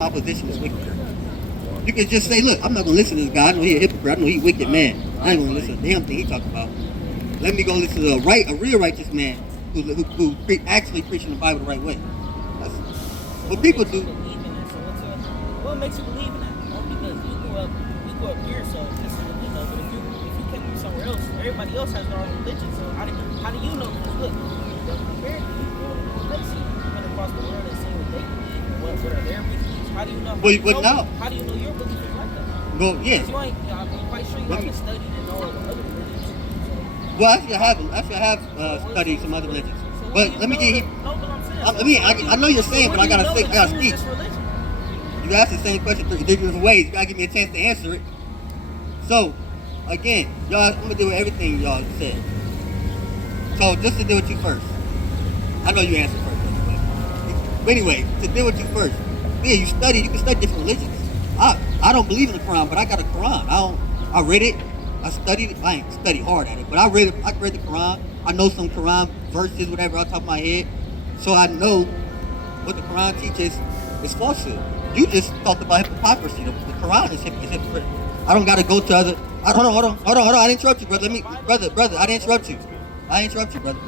opposition is wicked. You can just say, look, I'm not going to listen to this guy. I know he's a hypocrite. I know he's a wicked man. I ain't going to listen to the damn thing he talking about. Let me go listen to a real righteous man who actually preaching the Bible the right way. That's what people do. What makes you believe in that? Because you grew up here, so this is what you know. But if you came from somewhere else, everybody else has their own religion. So how do you know? Because look, apparently you went across the world and seen what they believe and what are their beliefs. How do you know? How do you know your belief is like that? Well, yeah. I'm quite sure you haven't studied and know other religions. So. Well, actually, I have studied some other religions. But let me get. I know you're saying, but I gotta speak. You asked the same question 3 different ways. You gotta give me a chance to answer it. So, again, y'all, I'm gonna deal with everything y'all said. So, just to deal with you first. I know you answered first. But anyway, to deal with you first. Yeah, you can study different religions. I don't believe in the Quran, but I got a Quran. I read it. I studied it. I ain't studied hard at it, but I read the Quran. I know some Quran verses, whatever, off the top of my head. So I know what the Quran teaches is falsehood. You just talked about hypocrisy. The Quran is hypocritical. I don't got to go to other. Hold on. I didn't interrupt you, brother. Brother. I didn't interrupt you. Brother.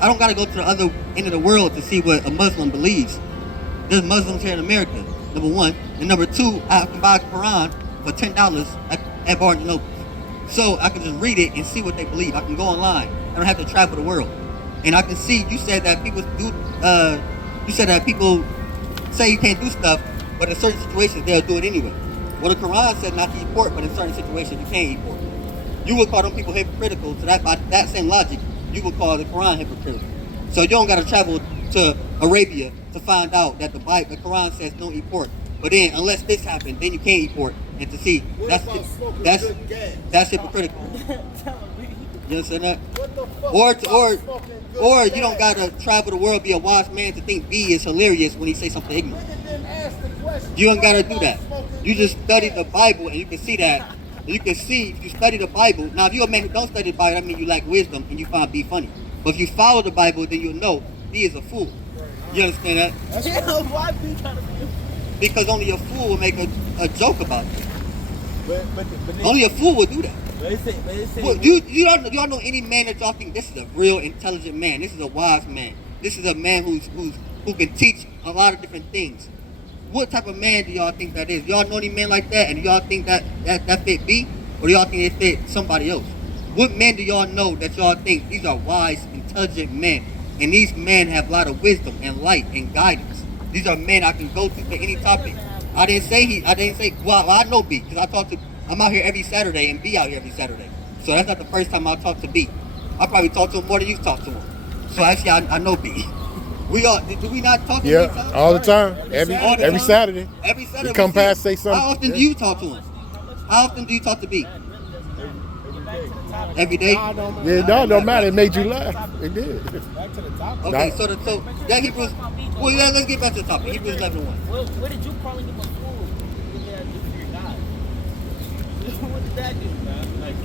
I don't got to go to the other end of the world to see what a Muslim believes. There's Muslims here in America, number one, and number two, I can buy a Quran for $10 at Barnes and Noble. So I can just read it and see what they believe. I can go online. I don't have to travel the world, and I can see. You said that people do. You said that people say you can't do stuff, but in certain situations they'll do it anyway. Well, the Quran said not to eat pork, but in certain situations you can't eat pork. You would call them people hypocritical. So by that same logic, you would call the Quran hypocritical. So you don't got to travel to Arabia to find out that the Quran says don't eat pork. But then, unless this happened, then you can't eat pork. And to see, that's hypocritical. You understand that? Or you don't gotta travel the world, be a wise man to think B is hilarious when he say something ignorant. You don't gotta do that. You just study the Bible and you can see that. You can see if you study the Bible. Now, if you're a man who don't study the Bible, that means you lack wisdom and you find B funny. But if you follow the Bible, then you'll know B is a fool. You understand that? Why B trying to be a fool? Because only a fool will make a joke about it. But only a fool would do that. Well, y'all know any man that y'all think this is a real intelligent man? This is a wise man. This is a man who can teach a lot of different things. What type of man do y'all think that is? Y'all know any men like that, and do y'all think that fit B, or do y'all think it fit somebody else? What men do y'all know that y'all think these are wise, intelligent men, and these men have a lot of wisdom and light and guidance? These are men I can go to for any topic. I didn't say. Well, I know B because I'm out here every Saturday and B out here every Saturday. So that's not the first time I talk to B. I probably talk to him more than you talk to him. So actually, I know B. Do we not talk to him? Yeah, all the time. Every Saturday. Every Saturday. We come past, say something. How often do you talk to him? How often do you talk to B? Every day? Yeah, no, don't matter. It made you laugh. It did. Back to the topic. Okay, so that Hebrews. Well, yeah, let's get back to the topic. Hebrews 11:1. Well, what did you calling him a fool? What did that do for your God? What did that do, man? Like,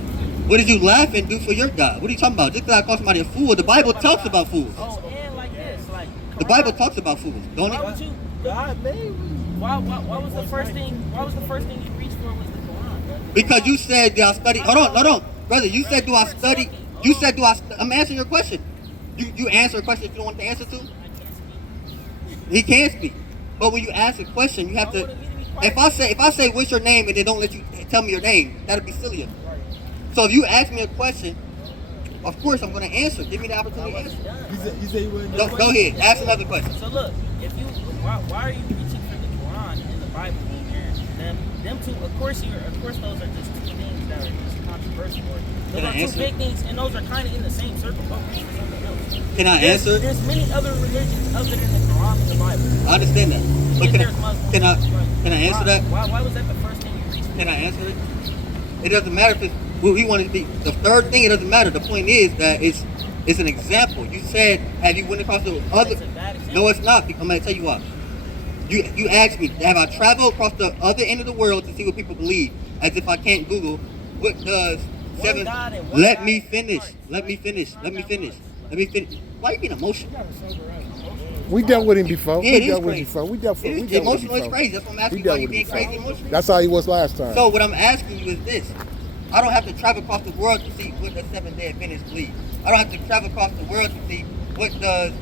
what did you laugh and do for your God? What are you talking about? Just because I call somebody a fool, the Bible talks about fools. Oh, and like this, like the Bible talks about fools, don't why it? would you? God made. Why was the first thing? Why was the first thing you reached for was the Quran? Bro? Because you said, "Do I study?" Hold on, brother. You said, "Do I study?" You said, "Do I?" I'm answering your question. You answer a question that you don't want the answer to. He can't speak. But when you ask a question, you have to. If I say what's your name and they don't let you tell me your name, that'd be silly. So if you ask me a question, of course I'm going to answer. Give me the opportunity to answer. You say you wouldn't. Go ahead. Ask another question. So look, why are you reaching for the Quran and the Bible when them two? Of course those are just two things that are just controversial. Those are two big things, and those are kind of in the same circle. Don't reach for something else. Can I answer? There's many other religions other than the Quran and the Bible. I understand that. But can I answer that? Why was that the first thing you reached for? Can I answer it? It doesn't matter if it's what we want it to be. The third thing, it doesn't matter. The point is that it's an example. You said, have you went across the other? No, it's not. I'm going to tell you why. You asked me, have I traveled across the other end of the world to see what people believe? As if I can't Google what does seven. Let me finish. Why are you being emotional? We dealt with him before. Yeah, We it is dealt with him crazy. before. We dealt with him Emotional is before. crazy. That's what I'm asking We you. Why dealt you with being him crazy before. emotional? That's how he was last time. So what I'm asking you is this. I don't have to travel across the world to see what the Seventh-day Adventists believe. I don't have to travel across the world to see what does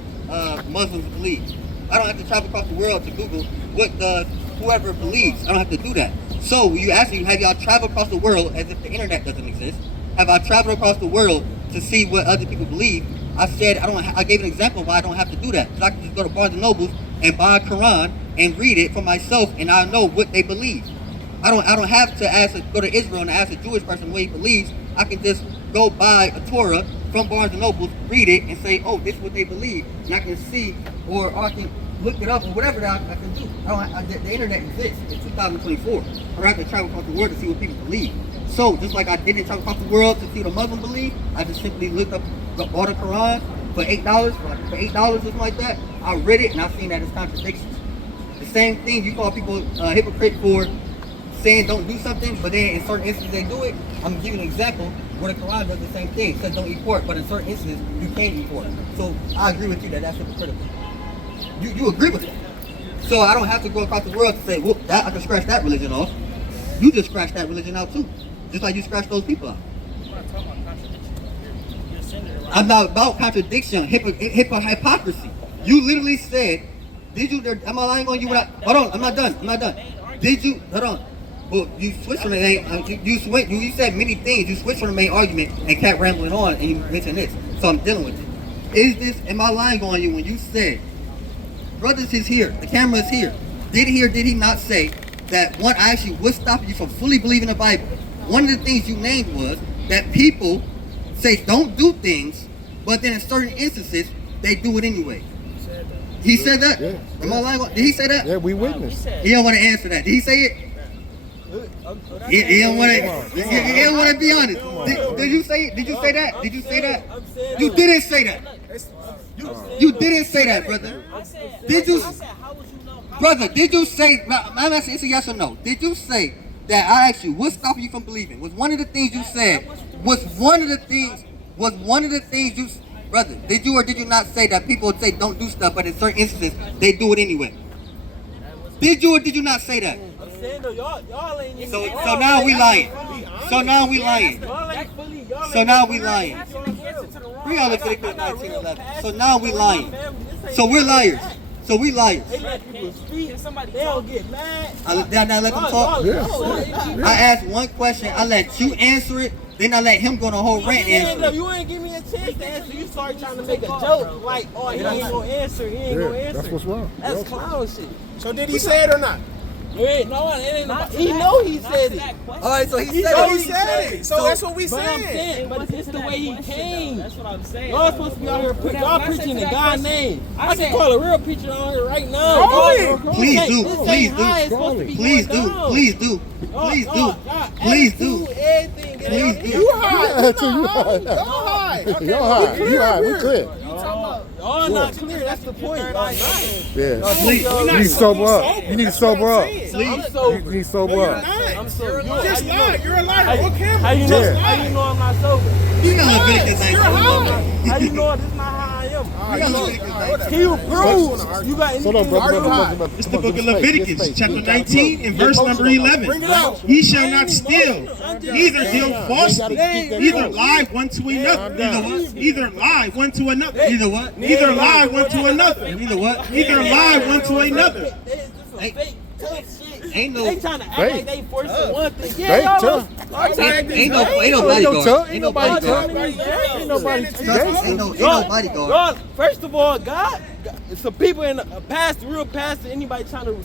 Muslims believe. I don't have to travel across the world to Google what does whoever believes. I don't have to do that. So you ask me, have y'all traveled across the world as if the internet doesn't exist? Have I traveled across the world to see what other people believe? I said I gave an example why I don't have to do that. Because I can just go to Barnes and Nobles and buy a Quran and read it for myself, and I know what they believe. I don't have to go to Israel and ask a Jewish person what he believes. I can just go buy a Torah from Barnes and Nobles, read it, and say, oh, this is what they believe, and I can see, or I can look it up, or whatever that I can do. The internet exists. It's 2024. I don't have to travel across the world to see what people believe. So just like I didn't travel across the world to see what a Muslim believe, I just simply looked up, bought a Quran for $8, or something like that. I read it and I seen that it's contradictions. The same thing, you call people hypocrite for saying don't do something, but then in certain instances they do it. I'm gonna give you an example where the Quran does the same thing. It says don't eat pork, but in certain instances you can eat pork. So I agree with you that that's hypocritical. You agree with it. So I don't have to go across the world to say, whoop, that I can scratch that religion off. You just scratch that religion out too. Just like you scratch those people out. I'm not about contradiction, hypocrisy. You literally said, did you, am I lying on you? Hold on, I'm not done. Did you, hold on. Well, you switched from the main, you said many things. You switched from the main argument and kept rambling on and you mentioned this. So I'm dealing with it. Am I lying on you when you said, brothers is here, the camera is here. Did he not say that one actually would stop you from fully believing the Bible? One of the things you named was that people say don't do things, but then in certain instances, they do it anyway. He said that? Yeah. Am I lying? Did he say that? Yeah, we witnessed. He don't want to answer that. Did he say it? He don't want to be honest. Did you say it? Did you say that? Did you say that? You didn't say that. You didn't say that, brother. Did you? Brother, did you say, I'm asking, it's a yes or no. Did you say that I asked you, what's stopping you from believing? Was one of the things you said, brother, did you or did you not say that people say don't do stuff, but in certain instances, they do it anyway? Did you or did you not say that? I'm saying though, y'all ain't. So now we lying. So now we lying. Bring out Leviticus 19:11. So now we lying. So we're liars. So we liars. They let people speak. They don't get mad. Did I not let them talk? Yeah. I asked one question. I let you answer it. Then I let him go on a whole rant answer it. You ain't give me a chance to answer. You started trying to make a joke like, oh, he ain't gonna answer. He ain't gonna answer. That's what's wrong. That's clown shit. So did he say it or not? Wait, no, it ain't about, he know he said it. All right, so he said it. So that's what we But I'm said. saying, but it's the way he came. That's what I'm saying. Y'all supposed to be out here y'all preaching the God name. I said- can call a real preacher on here right now. Call it. Please do. This Please ain't do. how it's supposed to be Please going do. down. Please do. Please do. Please do. Everything. Please do. You hide. Yeah, too, you hide. Don't hide. Okay, You hide. You hide. We clear. Y'all not clear. That's the point. Y'all not. Yeah. Please. You need to sober up. You need to sober up. I'm sober. You need to sober up. I'm sober. You just lied. You're a liar. On camera. How you know? Yeah. How you know I'm not sober? You got Leviticus 19:11. How you know this is not how I am? You got Leviticus 19:11. Can you prove you got Hold on, anything? brother. It's the book of Leviticus, chapter 19, and verse number Bring 11. it out. Ye shall not steal, neither deal falsely, neither lie one to another. Neither lie one to another. Either what? Neither lie one to another. Either what? Neither lie one to another. Ain't no. They trying to act Fake. like they forcing one thing. Fake, Yeah, tough. Ain't no Ain't bodyguard. no Ain't no bodyguard. Ain't nobody Ain't no bodyguard. y'all, first of all, God, some people in a pastor, real pastor, anybody trying to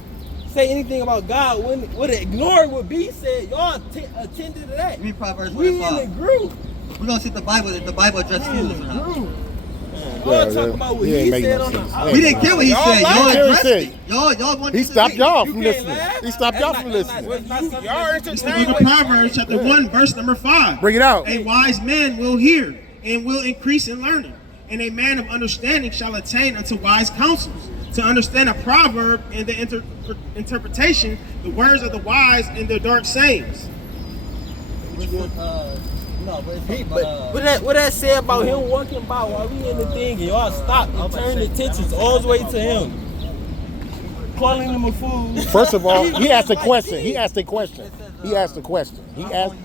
say anything about God would ignore what B said. Y'all attended to that. Give me Proverbs We in the 25. group. We're gonna see if the Bible addresses We in the fools or not. group. Yeah, Y'all talk about what he ain't he making said no on the sense. We didn't care what he Y'all said. Y'all lied. addressed He it. Y'all wanted He to stopped disagree. y'all You from can't listening. laugh. He stopped y'all from That's not- listening. that's not Y'all It's the book entertained. of Proverbs, chapter 1, verse number 5. Bring it out. A wise man will hear and will increase in learning, and a man of understanding shall attain unto wise counsels. To understand a proverb and the interpretation, the words of the wise and their dark sayings. What No, but it's What that say about him walking by while we in the thing and y'all stop and turn the attention all the way to him, calling him a fool. First of all, he asked a question. He asked a question. He asked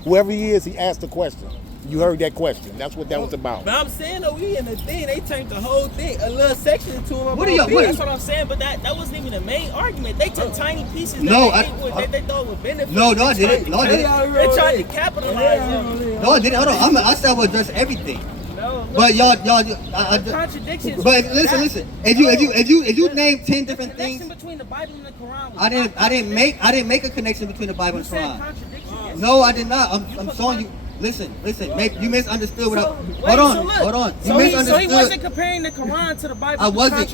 whoever he is, he asked a question. You heard that question. That's what that was about. But I'm saying though, we in the thing, they turned the whole thing, a little section to him. That's what I'm saying, but that wasn't even the main argument. They took tiny pieces that they thought would benefit. No, I didn't. They tried to capitalize on. No, I didn't. Hold on. I said I would address everything. No, But y'all, contradictions. But listen. If you name 10 different things, connection between the Bible and the Quran. I didn't make a connection between the Bible and the You said Quran. contradiction. No, I did not. I'm showing you. Listen. Maybe you misunderstood what Hold on. You misunderstood. So he wasn't comparing the Quran to the Bible. I wasn't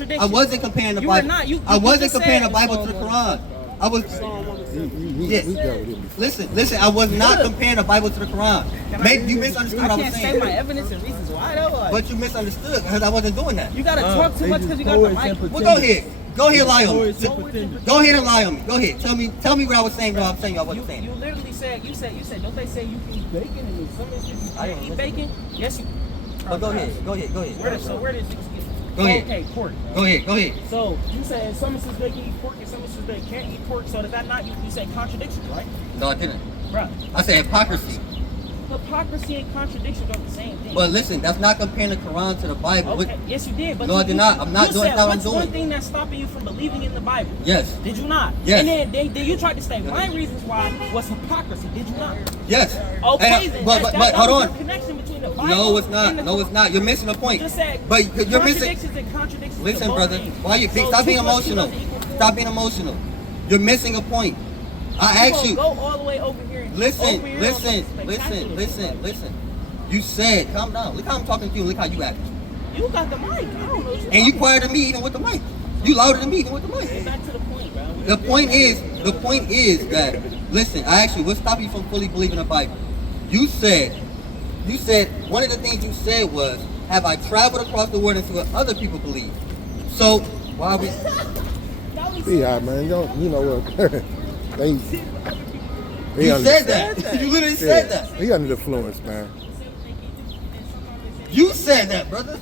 comparing the Bible. I wasn't comparing the Bible to the Quran. I was. Yes. Listen. I was not comparing the Bible to the Quran. Maybe you misunderstood what I was can't say saying. my evidence and reasons why though. But you misunderstood because I wasn't doing that. You gotta talk too much because you got the mic. Well, go ahead. Go ahead, lie on me. Go ahead and lie on me. Go ahead. Tell me what I was saying. What I was saying. I wasn't saying. You literally said. You said. Don't they say you can eat bacon and some instances you can't eat bacon? Yes, you. But go ahead. Where does this Go ahead. Okay, pork. Go ahead. So you said some instances they can eat pork and some instances they can't eat pork. So does that not you said contradictions, right? No, I didn't. Right. I said hypocrisy. Hypocrisy and contradiction are the same thing. But listen, that's not comparing the Quran to the Bible. Okay. Yes, you did. But No, I did not. I'm not doing that. What's one thing that's stopping you from believing in the Bible? Yes. Did you not? Yes. And then you tried to say my reasons why was hypocrisy. Did you not? Yes. Okay, then. But hold on. The connection between the Bible. No, it's not. You're missing the point. You just said But you're missing. contradictions and contradictions. Listen, to both brother. things. Why you So stop being 2 + 2 emotional? doesn't equal 4. Stop being emotional. You're missing a point. I asked you. Go all the way over here. And Listen. over here on the spectacular. You said, calm down. Look how I'm talking to you. Look how you act. You got the mic. I don't know what you're And you talking quieter than me even with the mic. You louder than me even with the about. mic. Back to the point, bro. The point is that, listen, I asked you, what stopped you from fully believing the Bible? You said, one of the things you said was, have I traveled across the world and see what other people believe? So, why are we... Yeah, man. You know what? You said that. You literally said that. He under the influence, man. You said that, brother.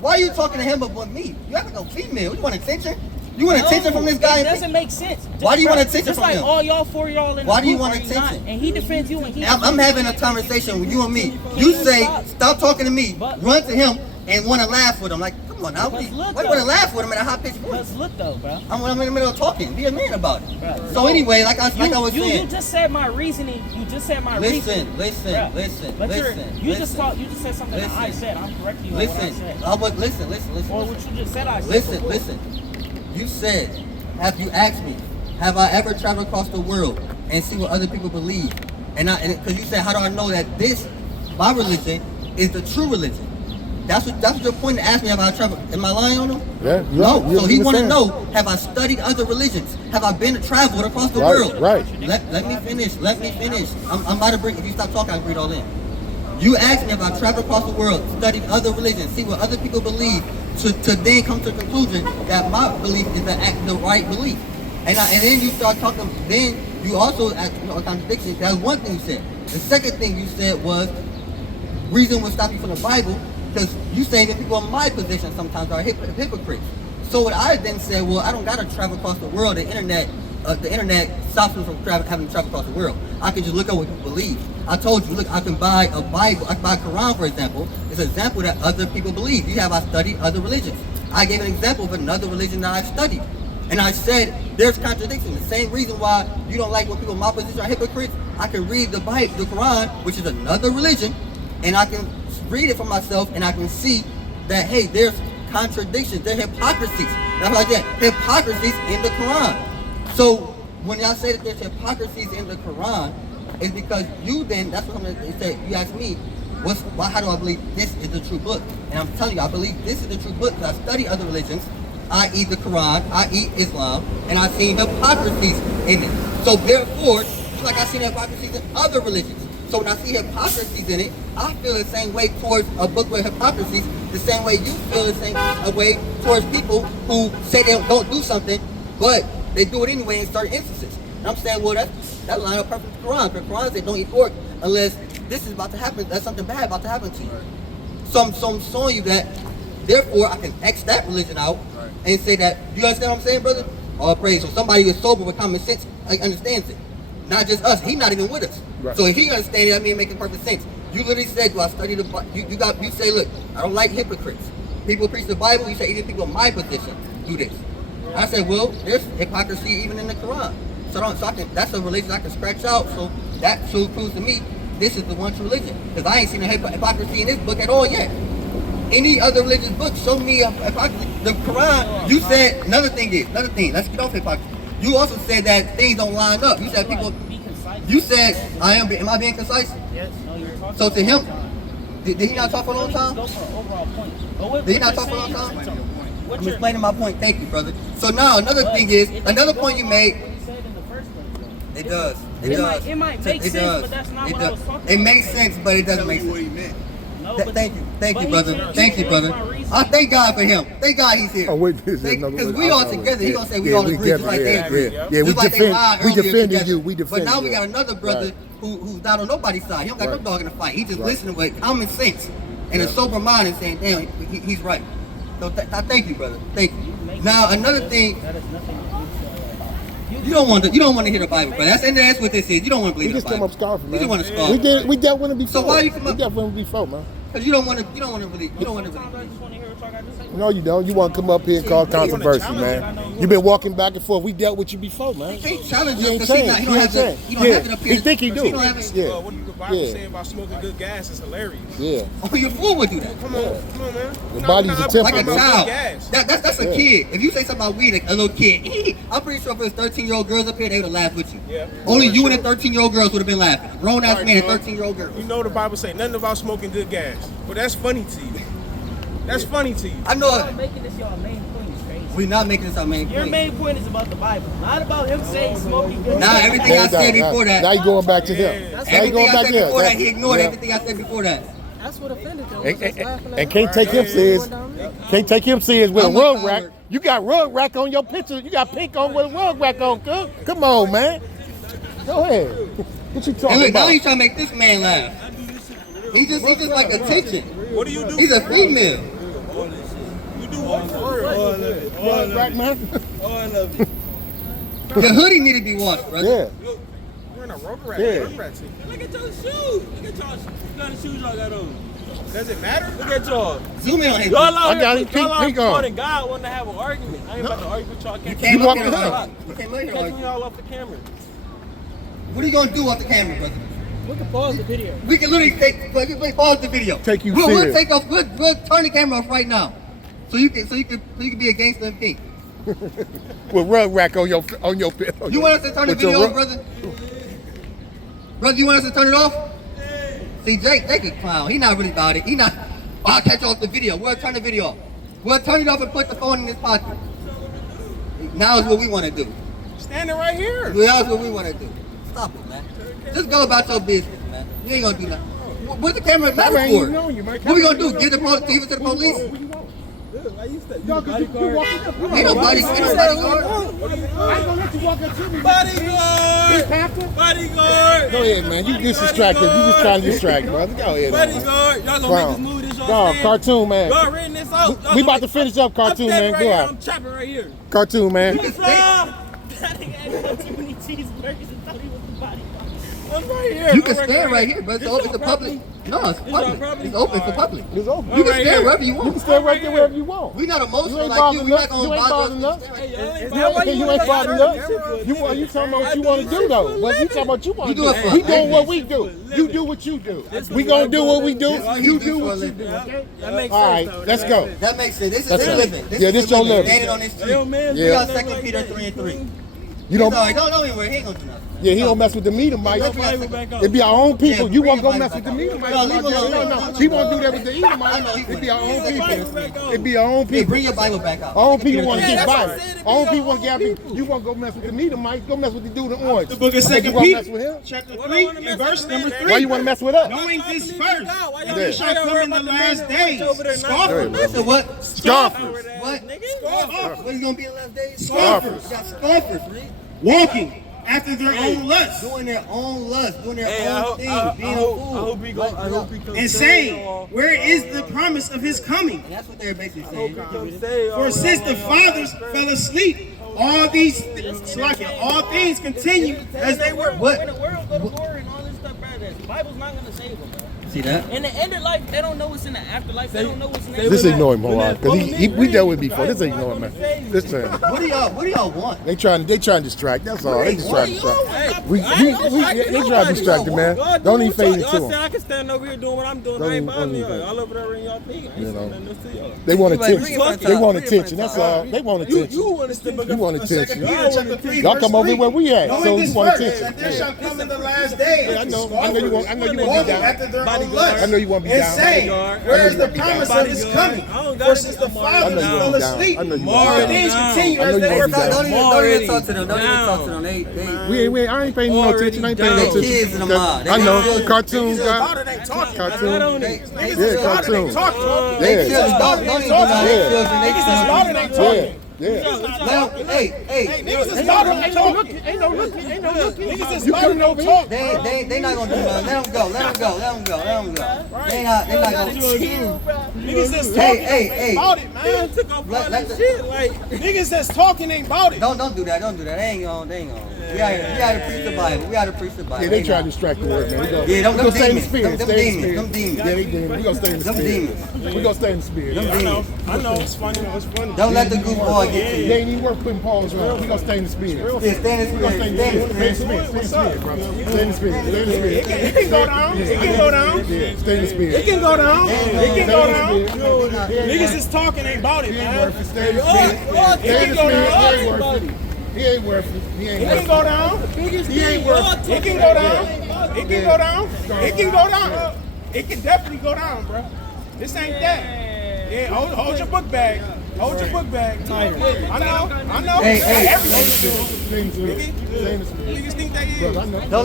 Why are you talking to him but me? You have to go female. You want attention? You want attention from this guy? It doesn't make sense. Why do you want attention just from like him? all y'all 4 y'all in Why the do you group, want are not? attention? And he defends you and he I'm having a conversation with you and me. You say, stop talking to me, run to him, and want to laugh with him. Like, come on now. Why you want to laugh with him at a high-pitched voice? Let's look though, bro. I'm in the middle of talking. Be a man about it. Bro. So anyway, like I was You saying. just said my reasoning. You just said my reasoning. Listen. You just said something that I said. I'm correcting you on what I said. Listen. Or what you just said I said. Listen. You said, you asked me, have I ever traveled across the world and see what other people believe? And because you said, how do I know that my religion is the true religion? That's what your point to ask me, have I traveled? Am I lying on him? Yeah. No. So he want to know, have I studied other religions? Have I traveled across the world? Right. Let me finish. I'm about to bring, if you stop talking, I'll read all in. You asked me if I traveled across the world, studied other religions, see what other people believe, to then come to the conclusion that my belief is the right belief. And then you start talking, then you also asked a contradiction. That's one thing you said. The second thing you said was, reason would stop you from the Bible, because you say that people in my position sometimes are hypocrites. So what I then said, well, I don't got to travel across the world. The internet stops me from having to travel across the world. I can just look at what people believe. I told you, look, I can buy a Bible, I can buy a Quran, for example. It's an example that other people believe. I studied other religions. I gave an example of another religion that I've studied. And I said, there's contradiction. The same reason why you don't like when people in my position are hypocrites, I can read the Bible, the Quran, which is another religion, and I can read it for myself, and I can see that, hey, there's contradictions, there's hypocrisies. That's like that, hypocrisies in the Quran. So when y'all say that there's hypocrisies in the Quran, it's because that's what I'm going to say. You ask me, how do I believe this is the true book? And I'm telling you, I believe this is the true book because I study other religions, i.e. the Quran, i.e. Islam, and I've seen hypocrisies in it. So therefore, just like I've seen hypocrisies in other religions. So when I see hypocrisies in it, I feel the same way towards a book with hypocrisies, the same way you feel the same way towards people who say they don't do something, but they do it anyway in certain instances. And I'm saying, well, that line up perfect with the Quran. The Quran says don't eat pork unless this is about to happen. That's something bad about to happen to you. So I'm showing you that. Therefore, I can X that religion out and say that. You understand what I'm saying, brother? All praise. So somebody who's sober with common sense understands it. Not just us. He's not even with us. Right. So if he understands it, that means it makes perfect sense. You literally said, "Do I study the Bible?" You say, "Look, I don't like hypocrites. People preach the Bible." You say, "Even people in my position do this." I said, "Well, there's hypocrisy even in the Quran." That's a religion I can scratch out. So that proves to me this is the one true religion, because I ain't seen a hypocrisy in this book at all yet. Any other religious book, show me a hypocrisy. The Quran, you said another thing. Let's get off hypocrisy. You also said that things don't line up. You said people. You said am I being concise? Yes. No, you're talking. So to him, did he not talk for a long time? Go for an overall point. Did he not talk for a long time? I'm explaining my point. Thank you, brother. So now another thing is another point you made. It does. It might make sense, but that's not what I was talking about. It makes sense, but it doesn't make sense. No, Thank you, brother. Thank you, brother. I thank God for him. Thank God he's here. Oh, wait, this is another Because word. we all together. He gonna say we all agree, just like they agree. Yeah, we Just like they lied we earlier defended together. you. We defended But now you. we got another brother who's not on nobody's side. He don't got no Right. dog in the fight. He just Right. listening with common sense and a sober mind and saying, damn, he's right. So I thank you, brother. Thank you. Now another thing. That is nothing to do. You don't want to hear the Bible, brother. That's what this is. You don't want to believe We the just come Bible. up scoffing, You man. just want to scoff. We dealt with him before. So why you come up- We dealt with him before, man. Because you don't want to really. Sometimes I just want to hear what y'all got to say. No, you don't. You want to come up here and cause controversy, man. You've been walking back and forth. We dealt with you before, man. He can't challenge He us ain't because changed. he don't have it. He don't have it up here. He think he do. He don't have it. Yeah. What the Bible Yeah. say about smoking good gas is hilarious. Yeah. Oh, your fool would do that. Come on, man. The body's a temple, Like a man. child. Gas. That's a Yeah. kid. If you say something about weed, a little kid, I'm pretty sure if there's 13-year-old girls up here, they would have laughed with you. Yeah. Only you and the 13-year-old girls would have been laughing. Grown ass Alright, man and bro. 13-year-old girls. You know the Bible say nothing about smoking good gas. Well, that's funny to you. That's funny to you. I know Y'all making this y'all main point is crazy. we're not making this our main Your point. main point is about the Bible, not about him saying smoking good. Nah, everything I said before Now that. you going back to him. Now you Everything going I back said there. before that, he ignored Yeah. everything I said before that. That's what offended them. And can't take him serious. Can't take him serious with a I'm a rug follower. rack. You got rug rack on your picture. You got pink on with a rug rack on, cuz. Come on, man. Go ahead. What you And talking look, now about? he's trying to make this man laugh. He's just like attention. What do you do? He's a female. You do what for real? All of it. Rug rack, man. All of it. Your hoodie need to be washed, brother. Yeah. We're in a rubber rat. Yeah. Rubber rat team. Look at your shoes. Look at y'all. What kind of shoes y'all got on? Does it matter? Look at y'all. Zoom in on his. Y'all out I got here, his y'all out pink here on. promoting God wanting to have an argument. I ain't about to argue with y'all. You Catching came You up here walking to up. argue. You came up here to argue. y'all off the camera. What are you gonna do off the camera, brother? We can pause the video. We can literally pause the video. Take you we'll serious. take off. We'll turn the camera off right now, so you can be a gangster in pink. With rug rack on your You want us to turn the with your video off, rug- brother? Brother, you want us to turn it off? See, Jake a clown. He not really about it. He not. Oh, I'll catch you off the video. We'll turn the video off. We'll turn it off and put the phone in his pocket. Now is what we want to do. Standing right here. Now is what we want to do. Stop it, man. Just go about your business, man. You ain't gonna do nothing. What's the camera matter Camera ain't for? even on you, man. What we gonna Camera do? ain't Give it to the police? No, because you walking up. Ain't nobody guard. I ain't gonna let you walk up to me. Bodyguard! Bodyguard! Go ahead, man. You distracted. You just trying to distract, brother. Go ahead, man. Bodyguard! Y'all gonna Clown. make this movie this y'all Dog, stand? cartoon, man. Y'all reading this out? Y'all We gonna about to make- finish up cartoon, I'm standing man. right Go here. out. I'm chopping right here. Cartoon, man. Fly! That nigga had too many cheeseburgers and thought he was the bodyguard. I'm right here. You can I'm right stand right here, but it's This open y'all to public. No, it's y'all public. property? It's open for public. It's open. You can right stand here. wherever you You can want. stand right there wherever you want. We not You emotional ain't like you. bothering We not us. gonna You ain't bother bothering us. us. Hey, y'all ain't You bothering ain't me. bothering us. You talking about what you want to do though. But you talking about what you want to You do. do it for We a doing living. what we do. You do what you do. We gonna do what we do. This is what You you do do for a what you living. do. Okay. That makes All sense, right, though. let's go. That makes sense. This is That's his it. living. Yeah, this your living. Standing on this street. Yo, man, We Yeah. got 2 Peter 3:3. You Don't don't. don't even worry. He ain't gonna do nothing. Yeah, he don't mess with the meter, Mike. Don't Bible back up. It be our own people. Yeah, You bring won't go your mess Bible with the back meter, up. Mike. No, leave him alone. No. He won't do that with the eater, I Mike. know he It be our own wouldn't. people. It be our own Hey, people. bring your Bible back out. Our own people want to Yeah, get that's Bible. Our own people want to get Bible. You want to go mess with the meter, Mike? Go mess with the dude in orange. The book of I think you 2 want to Peter, mess with him? chapter What 3, I wanna and mess verse with number man? 3. Why you want to mess with us? Knowing this first, Why Yeah. that you shall come in the last days. Scoffers. Listen, what? Scoffers. What? What is gonna be in the last days? Scoffers. You got scoffers, man. Walking after their own lust, Doing their own lust, doing their Hey, own thing, being a fool. I hope he goes. I hope he comes. and saying, where is the promise of his coming? And that's what they're basically I hope saying. he comes say. For since the fathers fell asleep, all things continue as they were. What? When the world go to war and all this stuff, bro, the Bible's not gonna save them, bro. See that? In the end of life, they don't know what's in the afterlife. They don't know what's in the Just ignore him, Hawaii, because we dealt with it before. Just ignore him, man. This time. What do y'all want? They trying to distract. That's all. They just trying to distract. They trying to distract him, man. Don't even fade it to Y'all say him. I can stand over here doing what I'm doing. Don't I ain't even- bothering don't y'all. even- Y'all over there in y'all thing. I ain't You know. saying nothing else to y'all. They want Bring it attention. from the They top. want Bring it attention. from the That's top. all. They want attention. You want to stand You want attention. Second Peter chapter 3, Y'all verse come over 3. where we at, Knowing so this you want verse, attention. that there shall come in the last days. Yeah, I know you want. I know you want to be Walking down. after their own Bodyguard. lust. I know you want to be And down. saying, where is the promise of his coming? I don't For gotta since be the down. I fathers know you fell want to be down. asleep, I know you all want to be things down. continue I know as you they want were. to be down. Don't even talk to them. Don't even talk to them. I ain't paying no attention. I ain't paying no They attention. kids in the mob. I know. They Cartoon Niggas guy. about it ain't talking. Cartoon. They Yeah, cartoon. Talking. They Yeah. children. Don't even do that. They Yeah. children. They Niggas about it children. ain't talking. Yeah. Let 'em- Hey. Niggas is about it ain't talking. Ain't no looking. Ain't no looking. Niggas is You about it coming over ain't here? talking. They not gonna do nothing. Let them go. They not gonna. Niggas that's talking Hey. ain't about it, man. Took off all Let that the- shit. Like, Niggas that's talking ain't about it. Don't do that. They ain't gonna. We gotta preach the Bible. Yeah, they try to distract the word, man. We gonna, Yeah, them we gonna stay in the demons. spirit. Them Stay in the demons. spirit. Them demons. Yeah, they demons. We gonna stay in the Them spirit. demons. We gonna stay in the spirit. Them demons. I know it's funny. It's funny. Don't let the goofball get to They you. ain't even worth putting pause on. We gonna stay in the spirit. Yeah, stand in We gonna stay in the spirit. Stay in the spirit. spirit. Stay in the spirit, bro. Stay in the spirit. Stay in the spirit. It can go down. It can go down. Yeah, stay in the spirit. It can go down. It can go down. Niggas Niggas is talking ain't about it, He ain't man. worth it. Stay in the spirit. Stay in the spirit. He ain't worth it. He ain't worth it. He ain't It worth can it. go down. He ain't worth it. It can go down. It can go down. It can go down. It can definitely go down, bro. This ain't that. Yeah, hold your book bag. Hold your book bag. I know. Hey. Everything to do. Stay in the spirit. Stay in the spirit. Niggas think they is. I know. Don't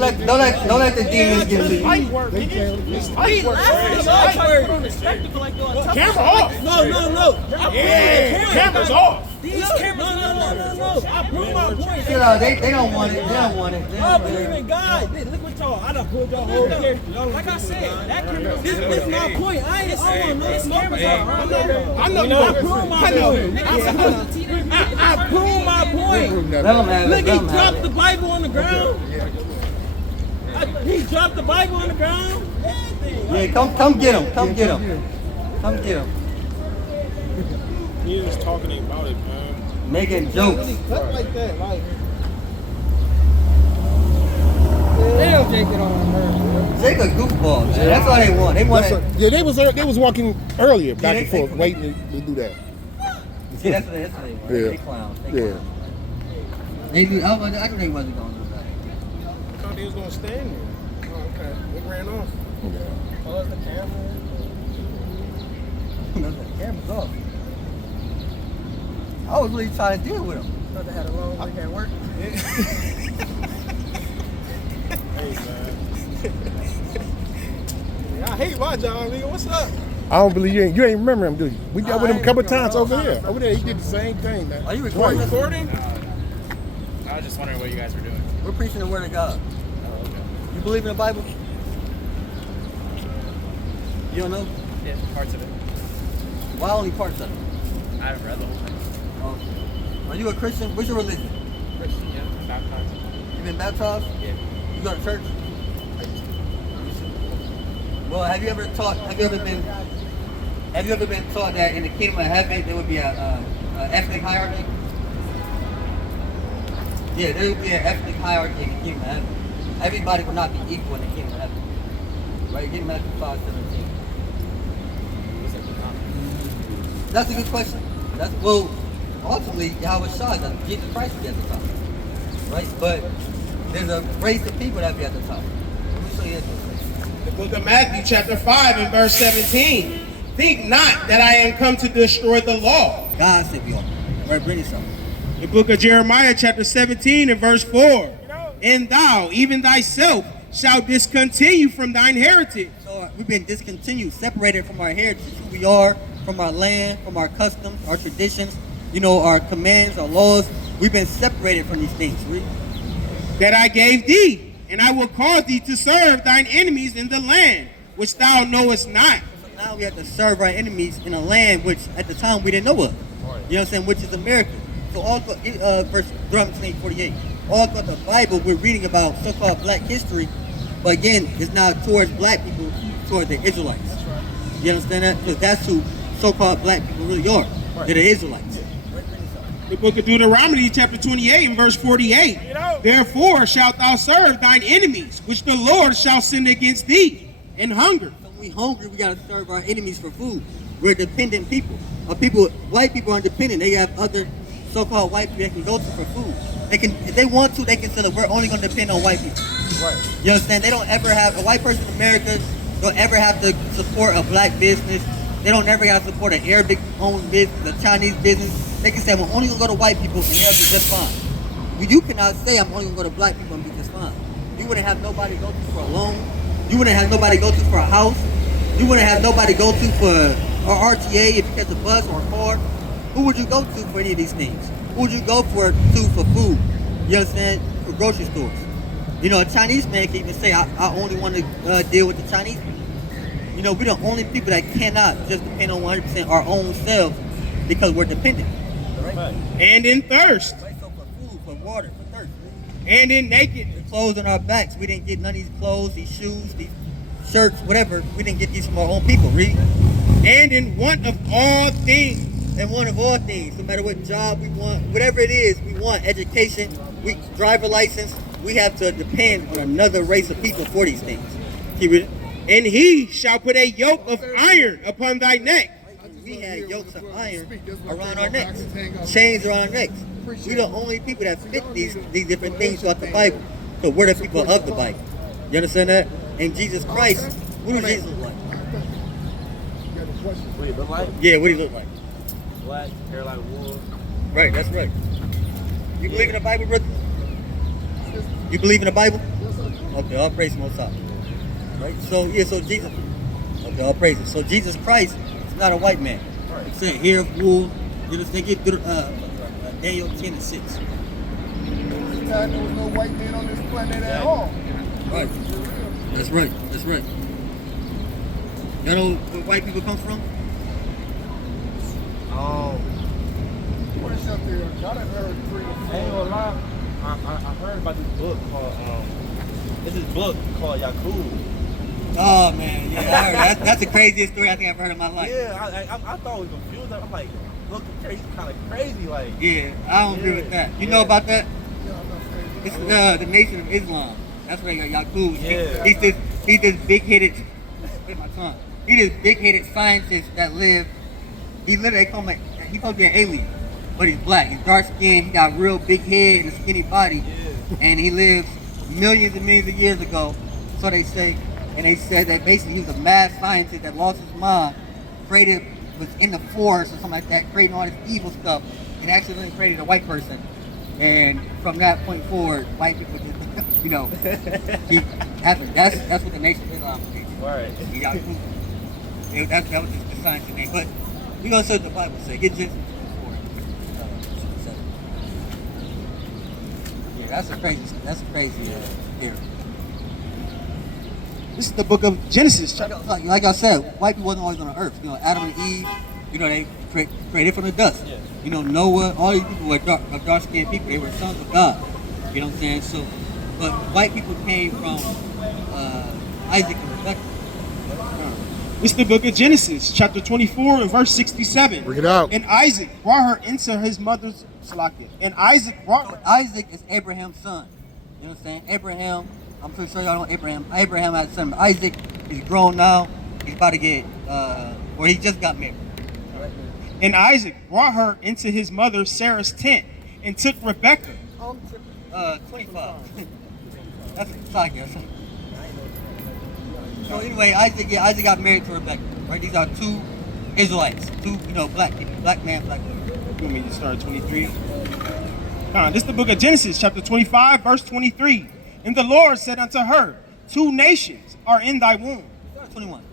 let the demons get to It's you. light work, They nigga. can't. It's light work. It's light work. Camera off. no. Yeah, camera's off. These cameras, no. I prove my point. Chill out. They don't want it. They don't want it. I believe in God. Look what y'all. I done pulled y'all whole here. Like I said, that camera. This is my point. I want no smoke. I know. I prove my point. I prove my point. Let them have it. Look, he Let them have dropped it. the Bible on the ground. He dropped the Bible on the ground. Everything. Yeah, come get him. Come get him. Come get him. Niggas talking ain't about it, man. Making jokes. Cut like that, like. Damn, Jake, it on her. Take a goofball, man. That's all they want. They want it. Yeah, they was walking earlier, back and they- forth, waiting to do that. See, that's what they want. Yeah. They clowns. They Yeah. clowns. They do. I think they wasn't going to do that. I thought they was gonna stand there. Oh, okay. It ran off. Pause the camera. The camera's off. I was really trying to deal with them. Thought they had a long week at work. I hate my job, nigga. What's up? I don't believe you ain't remember him, do you? We dealt with him a couple times over there. Over there, he did the same thing, man. Are you recording? Twice. Recording? I was just wondering what you guys were doing. We're preaching the word of God. Oh, okay. You believe in the Bible? You don't know? Yeah, parts of it. Why only parts of it? I haven't read the whole thing. Oh. Are you a Christian? What's your religion? Christian, yeah, baptized. You been baptized? Yeah. You go to church? Well, have you ever been taught that in the kingdom of heaven there would be a ethnic hierarchy? Yeah, there would be an ethnic hierarchy in the kingdom of heaven. Everybody will not be equal in the kingdom of heaven. Right? Get Matthew 5:17. That's a good question. Well, ultimately, Yahweh Shah, Jesus Christ will be at the top. Right? But there's a race of people that be at the top. Let me show you this. The book of Matthew, chapter 5, and verse 17. Think not that I am come to destroy the law. God said we are. Right, bring it something. The book of Jeremiah, chapter 17, and verse 4. And thou, even thyself, shalt discontinue from thine heritage. So we've been discontinued, separated from our heritage, who we are, from our land, from our customs, our traditions, our commands, our laws. We've been separated from these things. that I gave thee, and I will cause thee to serve thine enemies in the land which thou knowest not. So now we have to serve our enemies in a land which at the time we didn't know of. You know what I'm saying? Which is America. So all verse Deuteronomy 48. All throughout the Bible, we're reading about so-called black history, but again, it's not towards black people, towards the Israelites. You understand that? Because that's who so-called black people really are. They're the Israelites. The book of Deuteronomy, chapter 28, and verse 48. Therefore shalt thou serve thine enemies, which the Lord shall send against thee, in hunger. So when we hungry, we gotta serve our enemies for food. We're dependent people. White people are dependent. They have other so-called white people they can go to for food. They can, if they want to, they can say that we're only gonna depend on white people. Right. You understand? They don't ever have, a white person in America don't ever have to support a black business. They don't ever have to support an Arabic-owned business, a Chinese business. They can say, I'm only gonna go to white people and they'll be just fine. You cannot say, I'm only gonna go to black people and be just fine. You wouldn't have nobody to go to for a loan. You wouldn't have nobody to go to for a house. You wouldn't have nobody to go to for a RTA if you catch a bus or a car. Who would you go to for any of these things? Who would you go for food? You understand? For grocery stores. You know, a Chinese man can even say, I only want to deal with the Chinese people. You know, we're the only people that cannot just depend on 100% our own selves because we're dependent. Right? And in thirst, Right, so for food, for water, for thirst. and in naked, The clothes on our backs, we didn't get none of these clothes, these shoes, these shirts, whatever. We didn't get these from our own people, read. and in want of all things. And one of all things, no matter what job we want, whatever it is, we want education, we driver license, we have to depend on another race of people for these things. Keep it. And he shall put a yoke of iron upon thy neck. We had yokes of iron around our necks, chains around our necks. We're the only people that fit these different things throughout the Bible. So we're the people of the Bible. You understand that? And Jesus Christ, what does Jesus look like? What do you look like? Yeah, what do he look like? Black, hair like wool. Right, that's right. You believe in the Bible, brother? You believe in the Bible? Okay, all praise the Most High. Right? So, yeah, so Jesus. Okay, all praises. So Jesus Christ is not a white man. Right. It's saying hair of wool. You understand? Get Daniel 10 and 6. This time there was no white man on this planet at all. Right. That's right. That's right. You know where white people come from? What is up there? Y'all done heard 3 or 4. I ain't gonna lie. I heard about this book called Yakub. Oh man, yeah, I heard that's the craziest story I think I've heard in my life. Yeah, I thought it was confused. I'm like, look, crazy, kind of crazy, like. Yeah, I don't agree with that. You know about that? It's the Nation of Islam. That's where they got Yakub. Yeah. He's this big-headed, hit my tongue. He's this big-headed scientist that live. He literally, he's supposed to be an alien, but he's black. He's dark skinned. He got a real big head and a skinny body, and he lives millions and millions of years ago. So they say, and they said that basically he was a mad scientist that lost his mind, was in the forest or something like that, creating all this evil stuff, and accidentally created a white person. And from that point forward, white people just, you know, that's what the Nation of Islam is. Right. That was just the science name. But we're going to search the Bible say. Get Genesis 4. Yeah, that's a crazy theory. This is the book of Genesis. Like I said, white people wasn't always on the earth. You know, Adam and Eve, you know, they created from the dust. Yeah. You know, Noah, all these people were dark-skinned people. They were sons of God. You know what I'm saying? So, but white people came from Isaac and Rebecca. This is the book of Genesis, chapter 24 and verse 67. Bring it out. And Isaac brought her into his mother's Salakia. And Isaac brought her. Isaac is Abraham's son. You know what I'm saying? Abraham, I'm pretty sure y'all know Abraham. Abraham had a son. Isaac, he's grown now. He's about to get, or he just got married. And Isaac brought her into his mother Sarah's tent and took Rebekah. 25. That's Salakia. So anyway, Isaac got married to Rebecca. Right? These are two Israelites, two black people, black man, black woman. You want me to start at 23? This is the book of Genesis, chapter 25, verse 23. And the Lord said unto her, 2 nations are in thy womb. 21.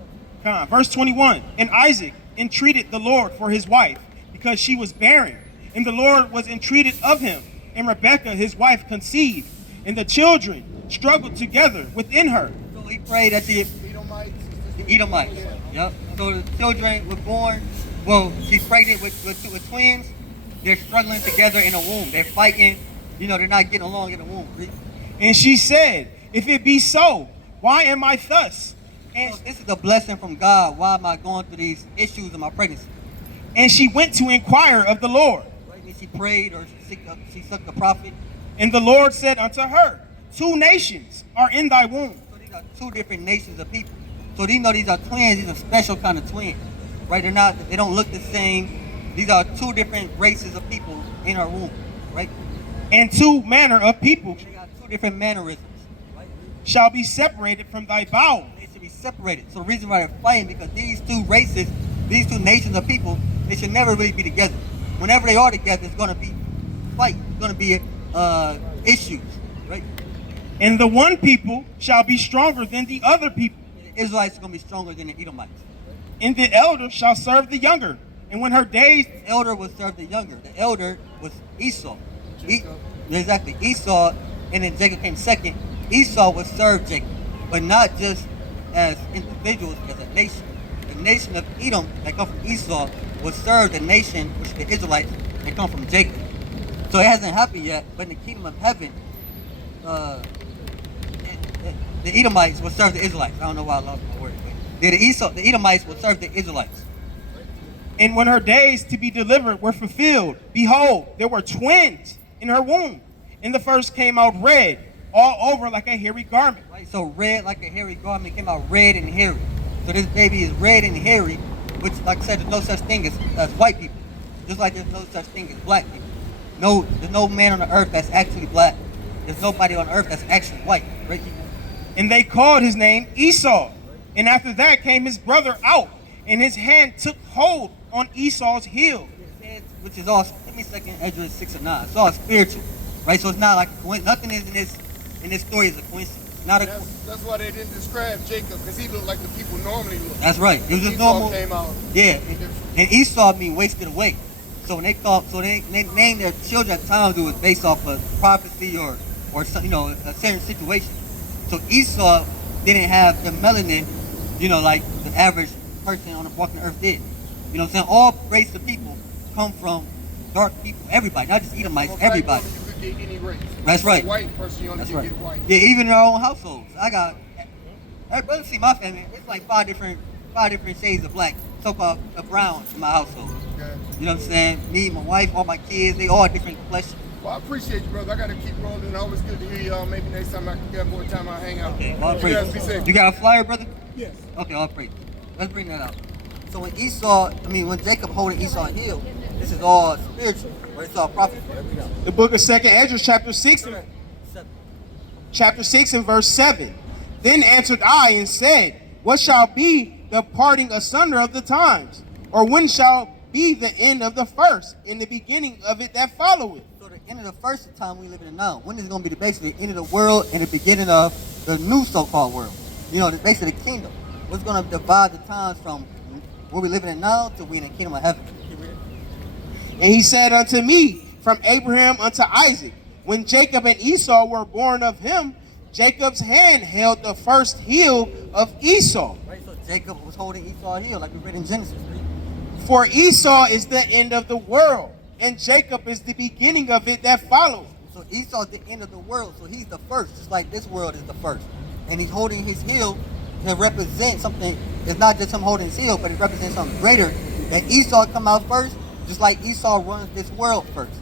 Verse 21. And Isaac entreated the Lord for his wife, because she was barren. And the Lord was entreated of him. And Rebekah his wife conceived. and the children struggled together within her. So he prayed that the Edomites. Yep. So the children were born. Well, she's pregnant with twins. They're struggling together in a womb. They're fighting. You know, they're not getting along in the womb. And she said, if it be so, why am I thus? And this is a blessing from God. Why am I going through these issues in my pregnancy? And she went to inquire of the Lord. Right? And she prayed or she sucked the prophet. And the Lord said unto her, 2 nations are in thy womb. So these are 2 different nations of people. So these are twins. These are special kind of twins. Right? They don't look the same. These are 2 different races of people in her womb. Right? And 2 manner of people They got 2 different mannerisms. Right? shall be separated from thy bowels. They should be separated. So the reason why they're fighting, because these 2 races, these 2 nations of people, they should never really be together. Whenever they are together, it's going to be fight. It's going to be issues, right? And the one people shall be stronger than the other people. The Israelites are going to be stronger than the Edomites. And the elder shall serve the younger. And when her days, The elder will serve the younger. The elder was Esau. Exactly. Esau, and then Jacob came second. Esau would serve Jacob, but not just as individuals, as a nation. The nation of Edom that come from Esau will serve the nation, which is the Israelites, that come from Jacob. So it hasn't happened yet, but in the kingdom of heaven, the Edomites will serve the Israelites. I don't know why I lost my word. But the Edomites will serve the Israelites. and when her days to be delivered were fulfilled, behold, there were twins in her womb. And the first came out red, all over like a hairy garment. Right? So red like a hairy garment came out red and hairy. So this baby is red and hairy, which, like I said, there's no such thing as white people. Just like there's no such thing as black people. No, there's no man on the earth that's actually black. There's nobody on earth that's actually white. Right? And they called his name Esau. And after that came his brother out, and his hand took hold on Esau's heel. Which is all, let me second Ezra 6 and 9. It's all spiritual, right? So it's not like nothing is in this story is a coincidence. Not a. That's why they didn't describe Jacob, because he looked like the people normally look. That's right. It was just Esau normal. came out. Yeah, and Esau mean wasted away. So when they named their children at times, it was based off of prophecy or some, a certain situation. So Esau didn't have the melanin, like the average person on the walking earth did. You know what I'm saying? All race of people come from dark people. Everybody, not just Edomites, everybody. You could get any race. That's right. A white person, you only That's can right. get white. Yeah, even in our own households. Everybody see my family. It's like five different shades of black, so-called brown in my household. Okay. You know what I'm saying? Me, my wife, all my kids, they all different complexion. Well, I appreciate you, brother. I got to keep rolling. Always good to hear y'all. Maybe next time I can get more time, I'll hang out. Okay, all You praise. guys be safe. You got a flyer, brother? Yes. Okay, all praise. Let's bring that out. So when Jacob holding Esau's heel, this is all spiritual, or it's all prophecy. The book of 2nd Ezra, chapter 6 and verse 7. Then answered I and said, what shall be the parting asunder of the times? Or when shall be the end of the first, in the beginning of it that followeth? So the end of the first time we live in now. When is going to be basically the end of the world and the beginning of the new so-called world? Basically the kingdom. What's going to divide the times from where we living in now to we in the kingdom of heaven? And he said unto me, from Abraham unto Isaac, when Jacob and Esau were born of him, Jacob's hand held the first heel of Esau. Right, so Jacob was holding Esau's heel, like we read in Genesis. Right? For Esau is the end of the world, and Jacob is the beginning of it that followeth. So Esau's the end of the world, so he's the first, just like this world is the first. And he's holding his heel to represent something. It's not just him holding his heel, but it represents something greater. That Esau come out first, just like Esau runs this world first.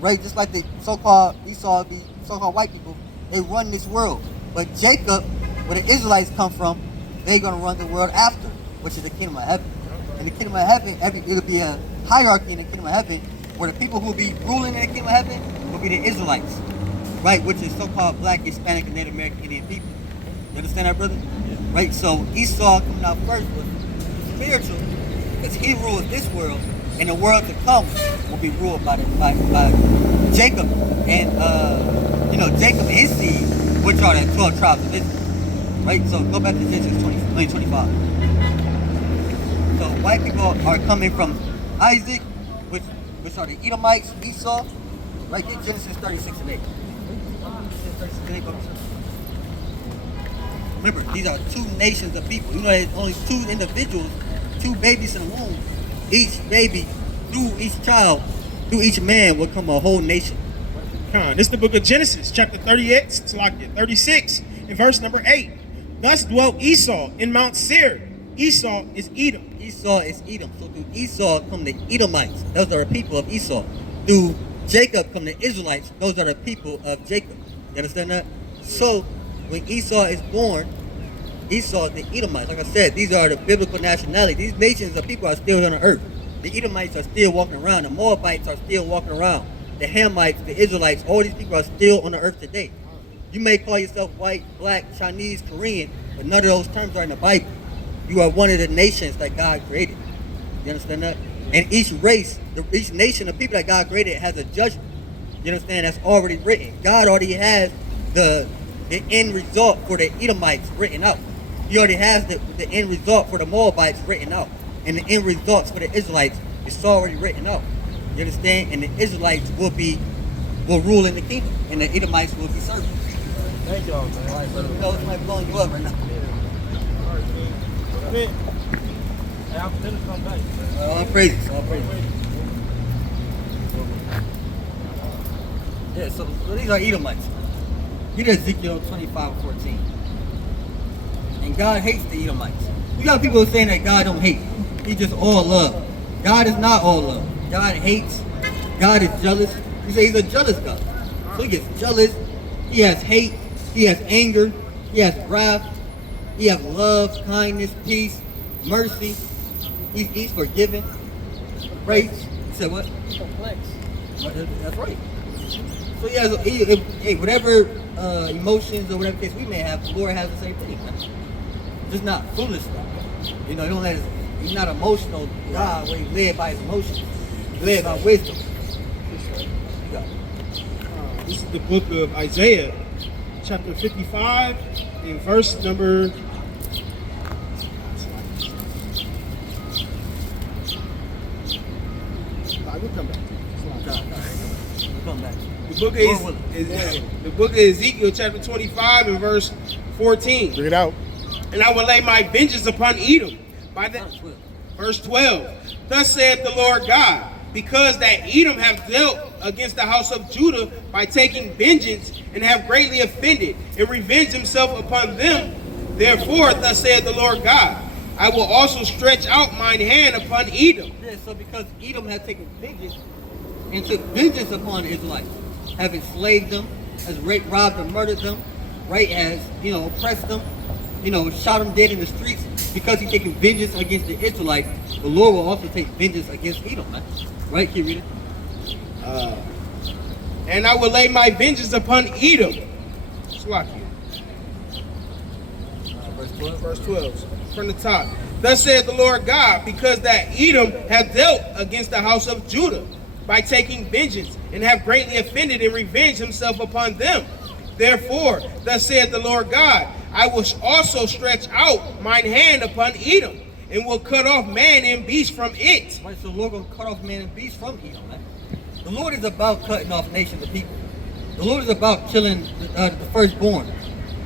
Right? Just like the so-called Esau, the so-called white people, they run this world. But Jacob, where the Israelites come from, they're going to run the world after, which is the kingdom of heaven. In the kingdom of heaven, it'll be a hierarchy in the kingdom of heaven, where the people who will be ruling in the kingdom of heaven will be the Israelites, right? Which is so-called black, Hispanic, and Native American Indian people. You understand that, brother? Right? So Esau coming out first was spiritual, because he rules this world, and the world to come will be ruled by Jacob and Jacob and his seed, which are the 12 tribes of Israel. Right? So go back to Genesis 25. So white people are coming from Isaac, which are the Edomites, Esau. Right? Get Genesis 36 and 8. Remember, these are two nations of people. You know, there's only two individuals, two babies in the womb. Each baby, through each child, through each man will come a whole nation. This is the book of Genesis, chapter 36, and verse number 8. Thus dwelt Esau in Mount Seir. Esau is Edom. Esau is Edom. So through Esau come the Edomites. Those are the people of Esau. Through Jacob come the Israelites. Those are the people of Jacob. You understand that? So when Esau is born, Esau is the Edomites. Like I said, these are the biblical nationality. These nations of people are still on the earth. The Edomites are still walking around. The Moabites are still walking around. The Hamites, the Israelites, all these people are still on the earth today. You may call yourself white, black, Chinese, Korean, but none of those terms are in the Bible. You are one of the nations that God created. You understand that? And each race, each nation of people that God created has a judgment. You understand? That's already written. God already has the end result for the Edomites written out. He already has the end result for the Moabites written out. And the end results for the Israelites is already written out. You understand? And the Israelites will rule in the kingdom. And the Edomites will be servants. Thank y'all, man. All right, brother. We know somebody blowing you up right now. Hey, I'm finna come back. All praises. All praises. Yeah, so these are Edomites. Read Ezekiel 25:14. And God hates the Edomites. You got people saying that God don't hate. He's just all love. God is not all love. God hates. God is jealous. You say he's a jealous God. So he gets jealous. He has hate. He has anger. He has wrath. He has love, kindness, peace, mercy. He's forgiven. Grace. You said what? Complex. That's right. So he has whatever emotions or whatever case we may have, the Lord has the same thing. Just not foolish stuff. You know, he's not emotional God where he led by his emotions. He led by wisdom. This is the book of Isaiah, chapter 55, and verse number... We'll come back. Come back. The book of Ezekiel, chapter 25, and verse 14. Bring it out. And I will lay my vengeance upon Edom. Verse 12. Thus saith the Lord God, because that Edom hath dealt against the house of Judah by taking vengeance, and have greatly offended, and revenged himself upon them. Therefore, thus saith the Lord God, I will also stretch out mine hand upon Edom. Yeah, so because Edom had taken vengeance and took vengeance upon the Israelites, have enslaved them, has raped, robbed, and murdered them, right? Has, oppressed them, shot them dead in the streets. Because he's taking vengeance against the Israelites, the Lord will also take vengeance against Edom, man. Right? Keep reading. And I will lay my vengeance upon Edom. Slakia. Verse 12. Verse 12. From the top. Thus saith the Lord God, because that Edom hath dealt against the house of Judah by taking vengeance, and have greatly offended and revenged himself upon them. Therefore, thus saith the Lord God, I will also stretch out mine hand upon Edom, and will cut off man and beast from it. Right, so the Lord will cut off man and beast from Edom, man. The Lord is about cutting off nations of people. The Lord is about killing the firstborn.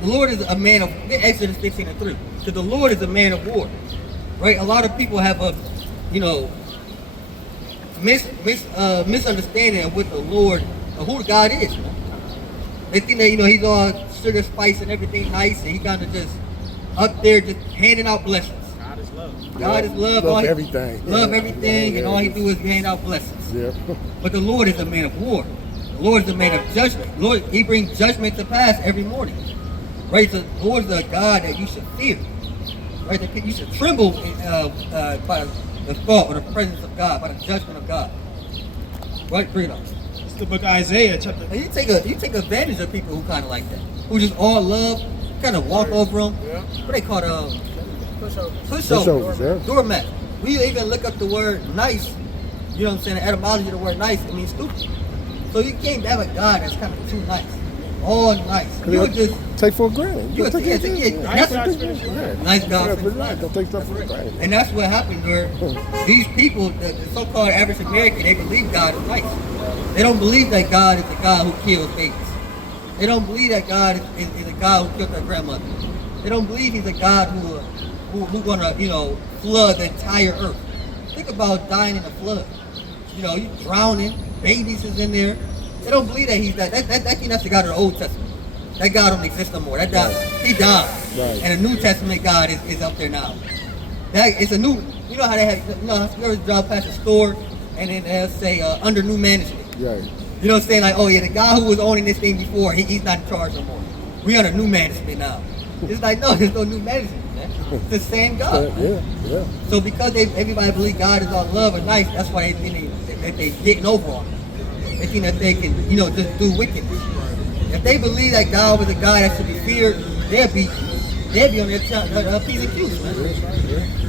The Lord is a man of, Exodus 15:3. So the Lord is a man of war. Right? A lot of people have a, misunderstanding of what the Lord, who God is, man. They think that, he's all sugar, spice, and everything nice, and he kind of just up there just handing out blessings. God is love. God is love. Love everything. Love everything, and all he do is hand out blessings. Yeah. But the Lord is a man of war. The Lord is a man of judgment. Lord, he brings judgment to pass every morning. Right? So the Lord is a God that you should fear. Right? That you should tremble by the thought or the presence of God, by the judgment of God. Right? Bring it up. It's the book of Isaiah, chapter... And you take advantage of people who kind of like that, who just all love, kind of walk over them. Yeah. What they call Pushovers, yeah. doormat. We even look up the word nice. You know what I'm saying? The etymology of the word nice, it means stupid. So you can't have a God that's kind of too nice, all nice. You would just take for granted. you would take it. Nice God. Don't take stuff for granted. And that's what happened where these people, the so-called average American, they believe God is nice. They don't believe that God is the God who kills babies. They don't believe that God is a God who killed their grandmother. They don't believe he's a God who's gonna, flood the entire earth. Think about dying in a flood. You drowning, babies is in there. They don't believe that he's that. That's the God of the Old Testament. That God don't exist no more. That God, he died. Right. And the New Testament God is up there now. It's a new, you know how they have, you ever drive past a store and then they'll say under new management. Right. You know what I'm saying? Like, oh yeah, the guy who was owning this thing before, he's not in charge no more. We under new management now. It's like, no, there's no new management, man. It's the same God. Yeah. So because everybody believes God is all love and nice, that's why they think that they're getting over on him. They think that they can, just do wickedness. If they believe that God was a God that should be feared, they'll be on their P's and Q's, man.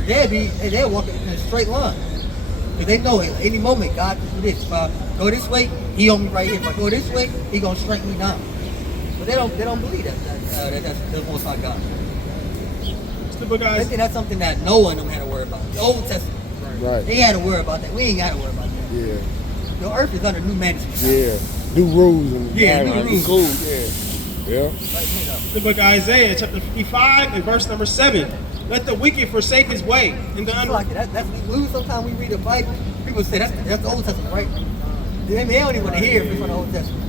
They'll walk in a straight line. Because they know at any moment God can do this. If I go this way, he on me right here. If I go this way, he gonna strike me down. But they don't believe that's the Most High God. They think that's something that Noah and them had to worry about. The Old Testament. Right. They had to worry about that. We ain't got to worry about that. Yeah. The earth is under new management. Yeah. New rules and new rules. Cool. Yeah. The book of Isaiah, chapter 55, and verse number 7. Let the wicked forsake his way, and the That's sometimes we read the Bible. People say that's the Old Testament, right? They don't even want to hear if it's from the Old Testament.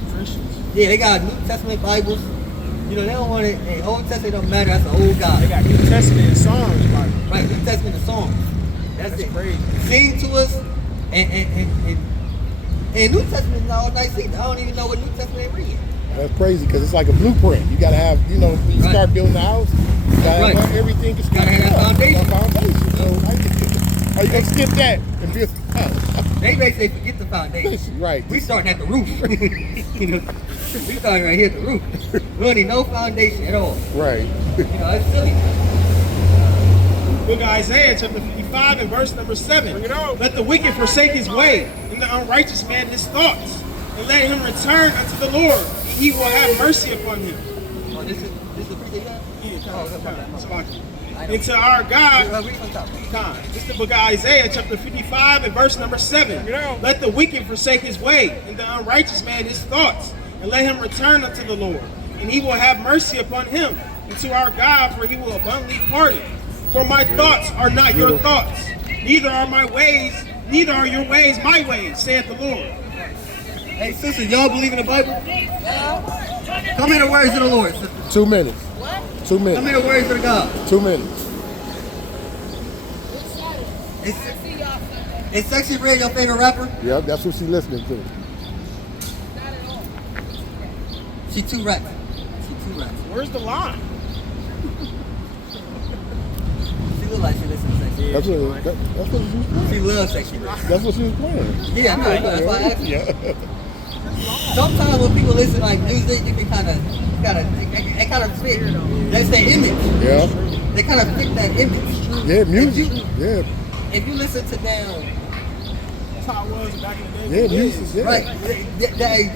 Yeah, they got New Testament Bibles. They don't want it. Hey, Old Testament don't matter. That's the old God. They got New Testament and Psalms, Bible. Right, New Testament and Psalms. That's it. Crazy. Sing to us, and New Testament is not all nice either. I don't even know what New Testament they read. That's crazy because it's like a blueprint. You gotta have, when you start building the house, you gotta have everything. You gotta have that foundation. So how you gonna skip that and build the house? They basically forget the foundation. Right. We starting at the roof. We starting right here at the roof. We don't need no foundation at all. Right. It's silly. book of Isaiah, chapter 55, and verse number 7. Let the wicked forsake his way, and the unrighteous man his thoughts, and let him return unto the Lord, and he will have mercy upon him. Oh, this is the preacher you got? And to our God, this is the book of Isaiah, chapter 55, and verse number 7. Let the wicked forsake his way, and the unrighteous man his thoughts, and let him return unto the Lord, and he will have mercy upon him. And to our God, for he will abundantly pardon. For my thoughts are not your thoughts, neither are your ways my ways, saith the Lord. Hey, sister, y'all believe in the Bible? Come here the words of the Lord, sister. 2 minutes. 2 minutes. Come here the words of God. 2 minutes. Is Sexy Red your favorite rapper? Yep, that's what she's listening to. She too raps. Where's the line? She look like she listens to Sexy Red. That's what she was playing. She loves Sexy Red. That's what she was playing. Yeah, I know. That's why I asked you. Yeah. Sometimes when people listen to like music, you can kind of fit. They say image. Yeah. They kind of fit that image. Yeah, music. If you listen to them, That's how it was back in the day. Yeah, music. Yeah. right?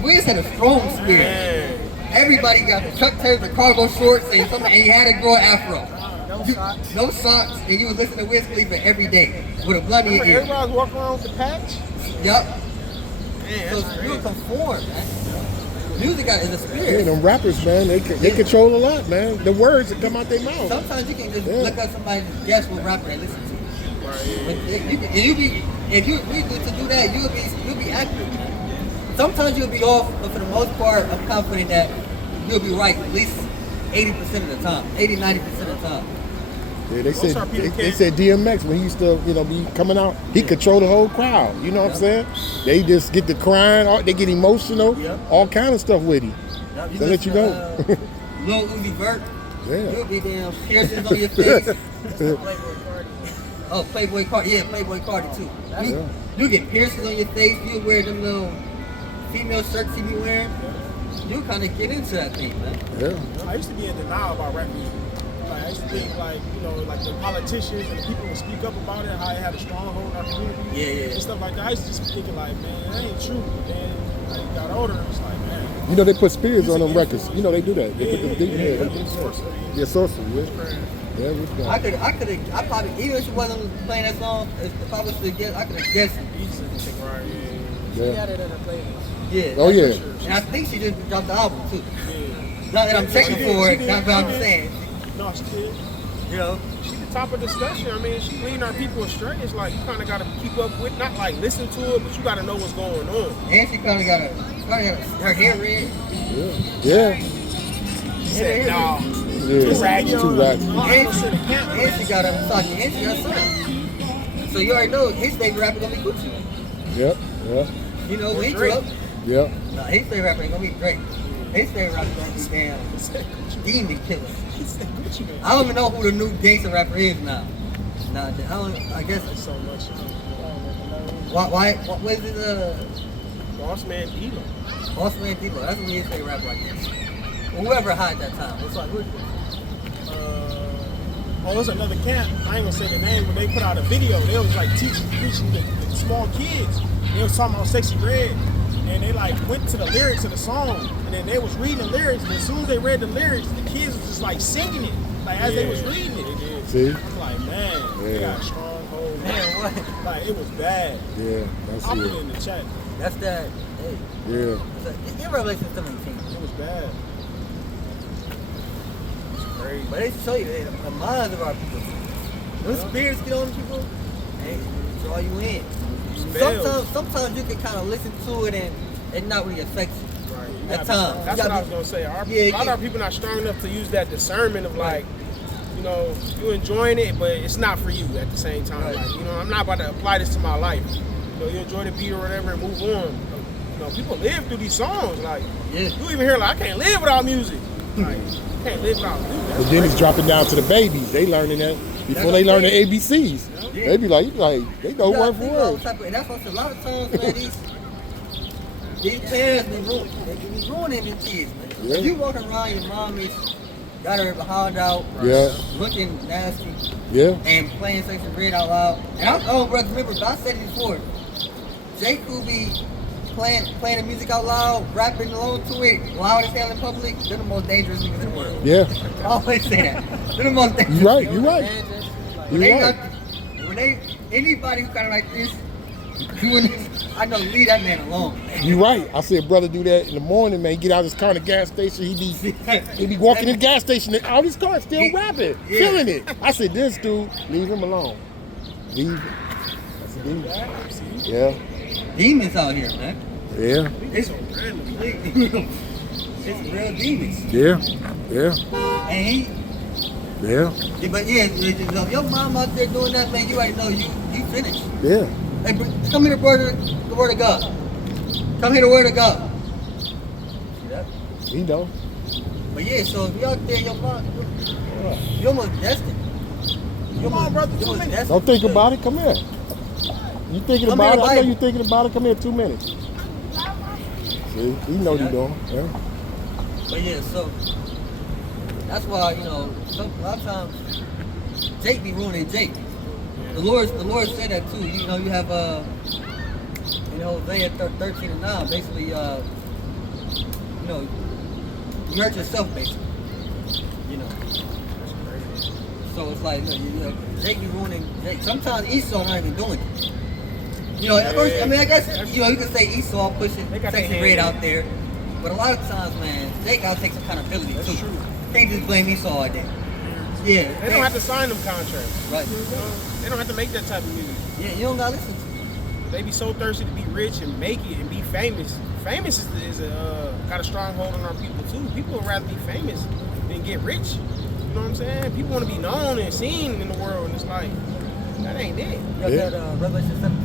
Wiz had a strong spirit. Everybody got the Chuck Taylor, the cargo shorts, and he had to grow an afro. No socks, and you was listening to Wiz Khalifa every day with a blood in your ear. Everybody was walking around with the patch. Yup. So you conform, man. Music is a spirit. Yeah, them rappers, man, they control a lot, man. The words that come out their mouth. Sometimes you can just look up somebody and guess what rapper they listen to. If you agree to do that, you'll be accurate, man. Sometimes you'll be off, but for the most part, I'm confident that you'll be right at least 80% of the time, 80-90% of the time. Yeah, they said DMX when he used to, be coming out, he controlled the whole crowd. You know what I'm saying? They just get to crying, they get emotional, all kind of stuff with him. So let you know. Lil Uzi Vert, you'll be damn piercings on your face. Oh, Playboy Cardi, Playboy Cardi too. You get piercings on your face, you wear them little female shirts he be wearing. You kind of get into that thing, man. Yeah. I used to be in denial about rap music. I used to think like the politicians and the people who speak up about it, how it had a stronghold in our community. And stuff like that. I used to just be thinking like, man, that ain't true. But then I got older, it's like, man. They put spears on them records. They do that. They put them sorcery. Yeah, I probably, even if she wasn't playing that song, if I was to guess, I could have guessed it. She had it in her playlist. Yeah. Oh, yeah. And I think she just dropped the album too. Not that I'm checking She did, for she it. did. Not what I'm saying. No, she did. You know. She's the top of discussion. I mean, she leading our people astray. It's like you kind of got to keep up with, not like listen to it, but you got to know what's going on. And she kind of got her hair red. Yeah. She said, nah. Yeah. Too ratchet. Too ratchet. And she got a talking, and she got a son. So you already know his favorite rapper gonna be Gucci. Yep. Yep. You know, when he grew up, Yep. nah, his favorite rapper ain't gonna be Drake. His favorite rapper gonna be damn Demon Killer. I don't even know who the new gangster rapper is now. Nah, I guess it's so much. Why? What is it? Boss Man D-Lo. Boss Man D-Lo. That's what his favorite rapper, I guess. Whoever hot that time. It's like, who's Oh, there's another camp. I ain't gonna say the name, but they put out a video. They was like preaching the small kids. They was talking about Sexy Red, and they like went to the lyrics of the song, and then they was reading the lyrics. And as soon as they read the lyrics, the kids was just like singing it, like as they was reading it. See? I'm like, man, they got a strong hold. Man, what? Like it was bad. Yeah, that's I'll put it. it in the chat. That's that. Hey. Yeah. Get Revelation 17. It was bad. Crazy. But they show you the minds of our people. Those spirits get on people, they draw you in. Sometimes you can kind of listen to it and it not really affect you. Right. At times. That's what I was gonna say. A lot of our people not strong enough to use that discernment of like, you know, you enjoying it, but it's not for you at the same time. Right. Like, you know, I'm not about to apply this to my life. You know, you enjoy the beat or whatever and move on. You know, people live through these songs. Like, you even hear like, I can't live without music. Like, I can't live without music. But then it's dropping down to the babies. They learning that before they learn the ABCs. Yeah. They be like, they know word for word. And that's what a lot of times, man, these parents be ruining these kids, man. Yeah. If you walking around, your mom is got her behind out, looking nasty, and playing Sexy Red out loud. And brother, remember, I said it before. Jake who be playing the music out loud, rapping along to it, loud as hell in public, they're the most dangerous niggas in the world. Yeah. I always say that. They're the most dangerous. You're right. When anybody who kind of like this, doing this, I know, leave that man alone. You're right. I said, brother, do that in the morning, man. Get out of his car in the gas station. He be walking in the gas station and out his car still rapping, feeling it. I said, this dude, leave him alone. Leave him. That's a demon. Yeah. Demons out here, man. Yeah. It's real demons. Yeah. And but if your mom out there doing that, man, you already know you finished. Yeah. Hey, come here, brother, the word of God. Come here, the word of God. See that? He know. But yeah, so if you out there, your mom, you almost destined. Come on, brother, 2 minutes. Don't think about it. Come here. You thinking Come about here, it? I know Bible. you thinking about it. Come here, 2 minutes. See, he know what he doing. Yeah. But yeah, so that's why, you know, a lot of times Jake be ruining Jake. The Lord said that too. You know, you have in Hosea 13:9, basically, you know, you hurt yourself basically. You know. So it's like, you know, Jake be ruining Jake. Sometimes Esau not even doing it. You know, at first, I mean, I guess, you know, you can say Esau pushing Sexy Red out there, but a lot of times, man, Jake gotta take some accountability too. True. Can't just blame Esau all day. Yeah. They don't have to sign them contracts. Right. They don't have to make that type of music. Yeah, you don't gotta listen to it. They be so thirsty to be rich and make it and be famous. Famous is got a strong hold on our people too. People would rather be famous than get rich. You know what I'm saying? People want to be known and seen in the world, and it's like, that ain't it. You got that Revelation 7?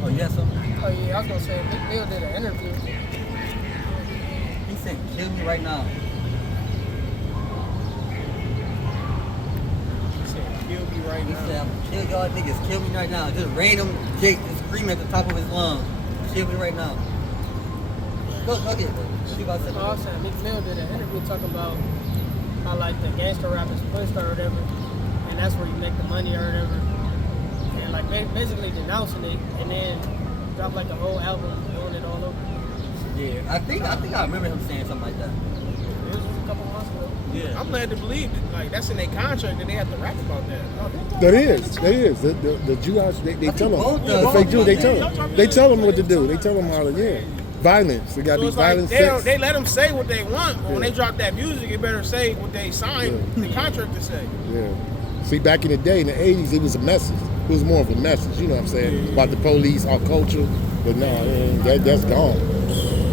Oh, you have something? Oh yeah, I was gonna say Big Bill did an interview. He said, kill me right now. He said, kill me right He now. said, I'm gonna kill y'all niggas, kill me right now. Just random Jake just screaming at the top of his lungs. Kill me right now. Go get it. See what I said. Oh, I was saying Big Bill did an interview talking about how like the gangster rap is pushed or whatever, and that's where you make the money or whatever. And like basically denouncing it, and then drop like a whole album doing it all over. Yeah, I think I remember him saying something like that. It was just a couple months ago. Yeah. I'm glad to believe that, like, that's in their contract that they have to rap about that. That is. The Jews, they tell them. both The does fake Jews, they something tell like them. They tell them what to do. They tell them how to, yeah. Violence. It gotta So be it's like violence. they let them say what they want, but when they drop that music, it better say what they signed the contract to say. Yeah. See, back in the day, in the 80s, it was a message. It was more of a message, you know what I'm saying? About the police, our culture. But no, that's gone.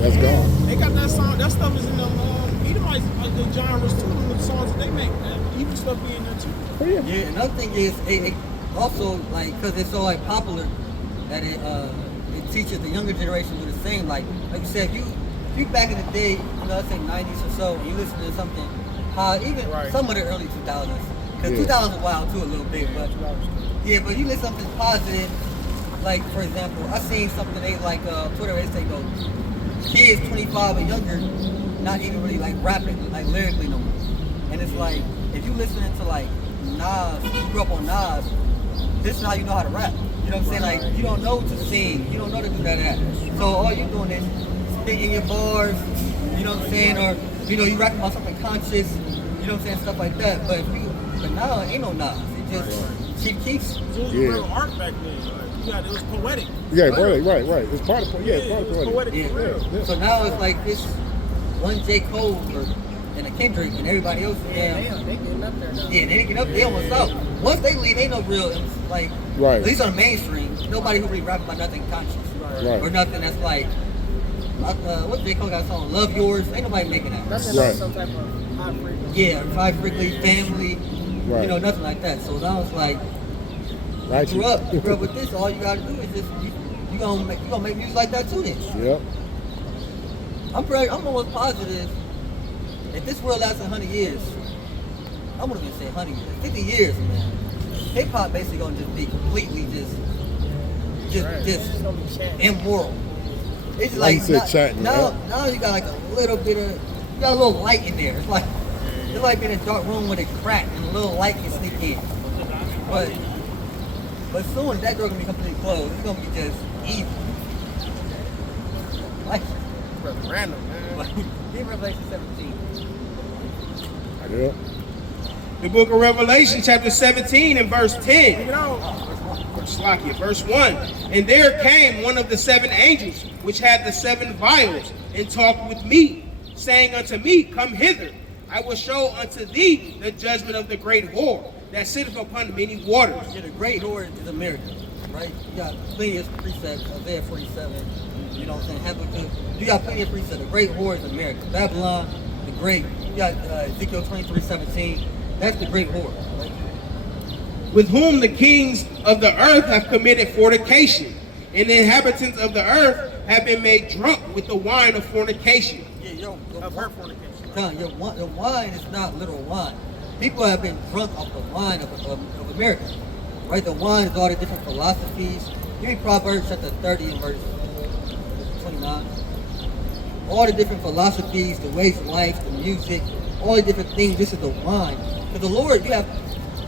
That's gone. They got that song. That stuff is in them Edomites, the genres too. The songs that they make, man. Evil stuff be in there too. Oh, yeah. Yeah, another thing is, it also, like, because it's so, like, popular that it teaches the younger generation to do the same. Like you said, if you back in the day, you know, let's say 90s or so, and you listen to something, even some of the early 2000s, because 2000s was wild too a little bit, but yeah, but you listen to something positive, like, for example, I seen something they like Twitter, they say, no, kids 25 and younger, not even really like rapping, like lyrically no more. And it's like, if you listening to like Nas, you grew up on Nas, this is how you know how to rap. You know what I'm saying? Like, you don't know to sing, you don't know to do that. So all you're doing is spitting your bars, you know what I'm saying? Or, you know, you rapping about something conscious, you know what I'm saying? Stuff like that. But now it ain't no Nas. It just Chief Keef's. It was real art back then. Like, it was poetic. Yeah, right. It's part of it's part of poetic. Yeah. For real. Yeah. So now it's like this one J. Cole and a Kendrick and everybody else. They getting up there now. Yeah, they get up, they almost out. Once they leave, ain't no real, like, Right. at least on the mainstream, nobody who really rap about nothing conscious. Right. Or nothing that's like, what J. Cole got a song, Love Yours, ain't nobody making that. Nothing on some type of high frequency. Yeah, High Frequency, Family, Right. you know, nothing like that. So now it's like, Right. you grew up with this, all you gotta do is just, you gonna make music like that too then. Yep. I'm almost positive, if this world lasts 100 years, I'm gonna say 100 years, 50 years, man, hip hop basically gonna just be completely just immoral. It's just Like you said, now, chatting, now you got like a little bit of, you got a little light in there. It's like being in a dark room with a crack and a little light can sneak in. But soon that door gonna be completely closed. It's gonna be just evil. Like Random, man. Give Revelation 17. Yeah. The book of Revelation, chapter 17 and verse 10. Verse 1. And there came one of the 7 angels, which had the 7 vials, and talked with me, saying unto me, Come hither, I will show unto thee the judgment of the great whore, that sitteth upon many waters. Yeah, the great whore is America, right? You got plenty of precepts, Isaiah 47, you know what I'm saying, Habakkuk. You got plenty of precepts. The great whore is America. Babylon, the great, you got Ezekiel 23:17, that's the great whore, right? With whom the kings of the earth have committed fornication, and the inhabitants of the earth have been made drunk with the wine of fornication. Yeah, Of her fornication. the wine is not literal wine. People have been drunk off the wine of America, right? The wine is all the different philosophies. Give me Proverbs chapter 30 and verse 29. All the different philosophies, the ways of life, the music, all the different things. This is the wine. Because the Lord, you have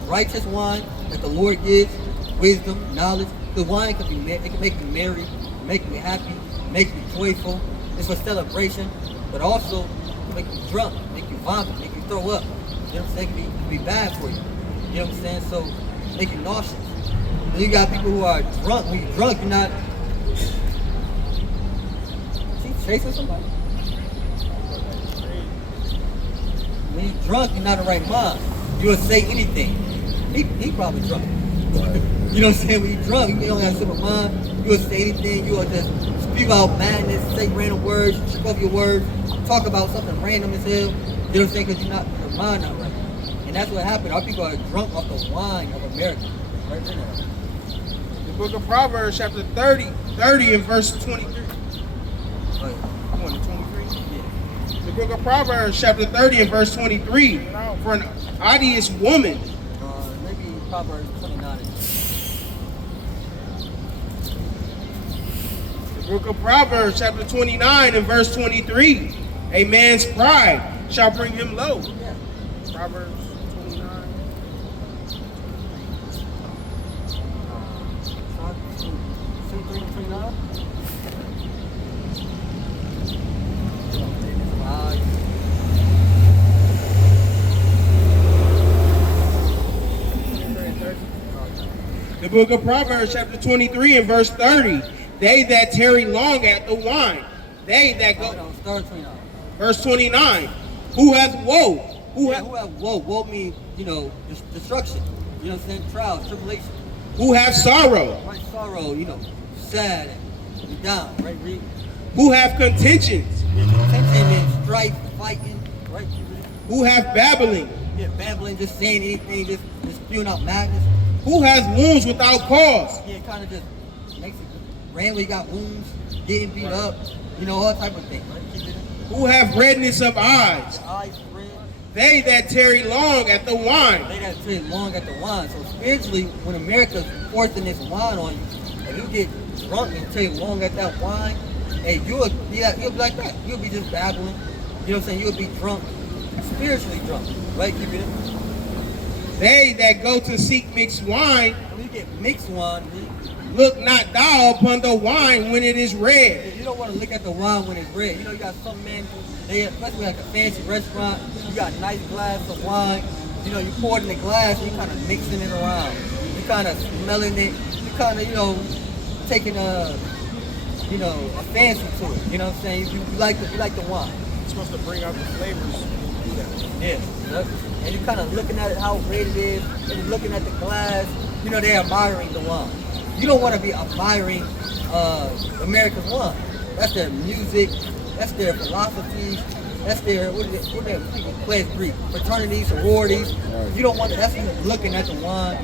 righteous wine that the Lord gives, wisdom, knowledge. The wine can it can make you merry, make you happy, make you joyful. It's for celebration, but also make you drunk, make you vomit, make you throw up. You know what I'm saying? It can be bad for you. You know what I'm saying? So make you nauseous. And you got people who are drunk. When you're drunk, you're not. She chasing somebody. When you're drunk, you're not in the right mind. You will say anything. He probably drunk. You know what I'm saying? When you're drunk, you don't have a simple mind. You will say anything. You will just spew out madness, say random words, trip up your words, talk about something random as hell. You know what I'm saying? Because your mind not right. And that's what happened. Our people are drunk off the wine of America. Right there. The book of Proverbs, chapter 30 and verse 23. Right. You want the 23? Yeah. The book of Proverbs, chapter 30 and verse 23. For an odious woman. Maybe Proverbs 29. The book of Proverbs, chapter 29 and verse 23. A man's pride shall bring him low. Yeah. Proverbs 29. 29. The book of Proverbs, chapter 23 and verse 30. They that tarry long at the wine They that go. No, start 29. Verse 29. Who hath woe? Who Yeah, hath who have woe? Woe means, destruction. You know what I'm saying? Trials, tribulation. who hath sorrow? Right? Sorrow, sad and down, right? Read. Who hath contentions? Tension and strife, fighting, right? Who hath babbling? Yeah, babbling, just saying anything, just spewing out madness. Who hath wounds without cause? Yeah, kind of just makes it randomly got wounds, getting beat up, all type of things, right? Keep it in. Who have redness of eyes? Eyes red. They that tarry long at the wine. They that trade long at the wine. So spiritually, when America's forcing this wine on you, if you get drunk and trade long at that wine, hey, you'll be like that. You'll be just babbling. You know what I'm saying? You'll be drunk, spiritually drunk, right? Keep it in. They that go to seek mixed wine, When you get mixed wine, look not thou upon the wine when it is red. you don't want to look at the wine when it's red. You got some men, especially like a fancy restaurant, you got a nice glass of wine. You pour it in the glass, and you kind of mixing it around. You kind of smelling it. You kind of, taking a fancy to it. You know what I'm saying? You like the wine. It's supposed to bring out the flavors. Yeah. And you kind of looking at it, how red it is, and you're looking at the glass. They're admiring the wine. You don't want to be admiring America's wine. That's their music. That's their philosophies. That's their what their people pledge Greek fraternities, sororities. You don't want to. That's you looking at the wine.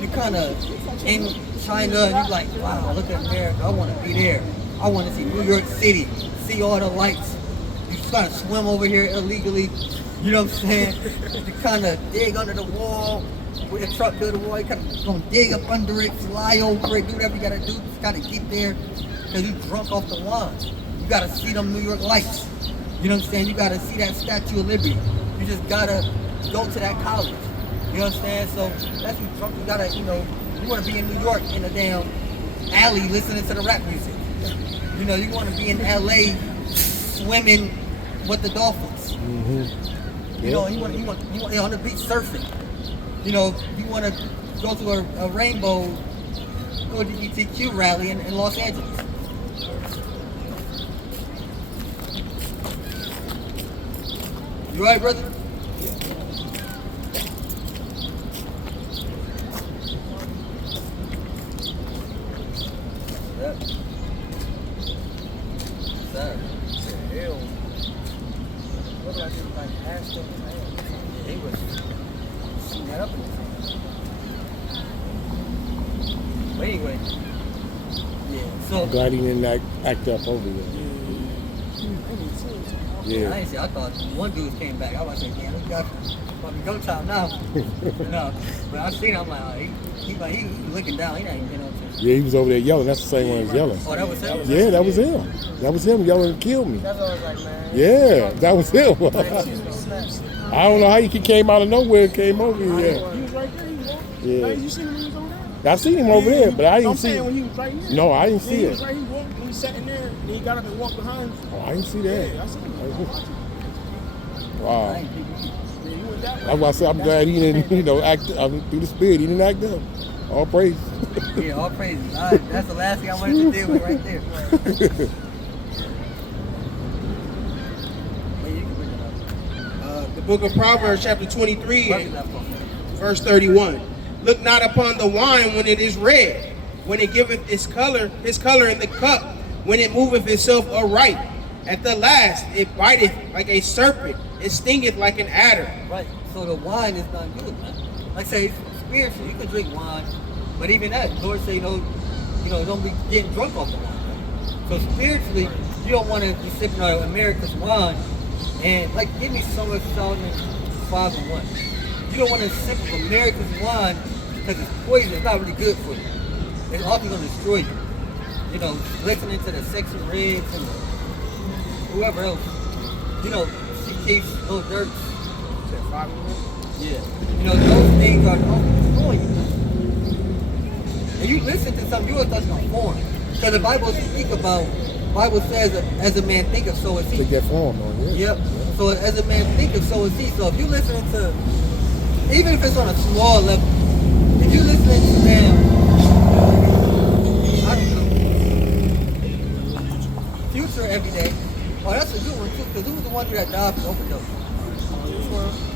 You kind of in China and you're like, wow, look at America. I want to be there. I want to see New York City, see all the lights. You kind of swim over here illegally. You know what I'm saying? You kind of dig under the wall. With a truck to the wall, you kind of gonna dig up under it, fly over it, do whatever you gotta do. Just gotta get there because you drunk off the wine. You gotta see them New York lights. You know what I'm saying? You gotta see that Statue of Liberty. You just gotta go to that college. You know what I'm saying? So that's you drunk. You gotta, you wanna be in New York in a damn alley listening to the rap music. You wanna be in LA swimming with the dolphins. Mm-hmm. You want on the beach surfing. You want to go to a rainbow LGBTQ rally in Los Angeles. You right, brother? Yep. Sir. Hell. Look like he was like asked him, He was shooting that up in his hand. But anyway, yeah. So I'm glad he didn't act up over there. Yeah. I ain't say. I thought one dude came back. I was like, damn, this guy probably go time now. No, but I seen him. I'm like, oh, he looking down. He not even getting up to. Yeah, he was over there yelling. That's the same one he was yelling. Oh, that was him. Yeah, that was him. That was him yelling, "Kill me." that's what I was like, man. Yeah, that was him. I don't know how he came out of nowhere and came over here. He was right there. He walked. Yeah. Like, you seen him when he was over there? I seen him over there, but I didn't I'm see saying when it. he was right here. No, I didn't Yeah, see he it. was right. He walked and he sat in there and he got up and walked behind him. Oh, I didn't see that. Yeah, I seen him. Wow. Yeah, he went that way. That's why I said I'm glad he didn't, act through the spirit. He didn't act up. All praise. Yeah, all praises. All right, that's the last thing I wanted to deal with right there. Well, you can bring it up. The book of Proverbs, chapter 23, Bring it up on there. verse 31. Look not upon the wine when it is red, when it giveth his color in the cup, when it moveth itself aright. At the last, it biteth like a serpent, it stingeth like an adder. Right. So the wine is not good, man. Like I say, spiritually, you can drink wine, but even that, the Lord say, don't be getting drunk off the wine. Right? So spiritually, you don't want to be sipping on America's wine and give me some of Solomon 5:1. You don't want to sip of America's wine because it's poison. It's not really good for you. It's often going to destroy you. Listening to the Sexy Reds and whoever else. CK's, Lil Durk's. Yeah. Those things are destroying you. And you listen to something, you will start to form. Because the Bible says, as a man thinketh, so is he. Take that form on, yeah. Yep. So as a man thinketh, so is he. So if you listening to, even if it's on a small level, if you listening to them, I don't know, Future Future every day. Oh, that's a good one too, because who was the one that died from overdose?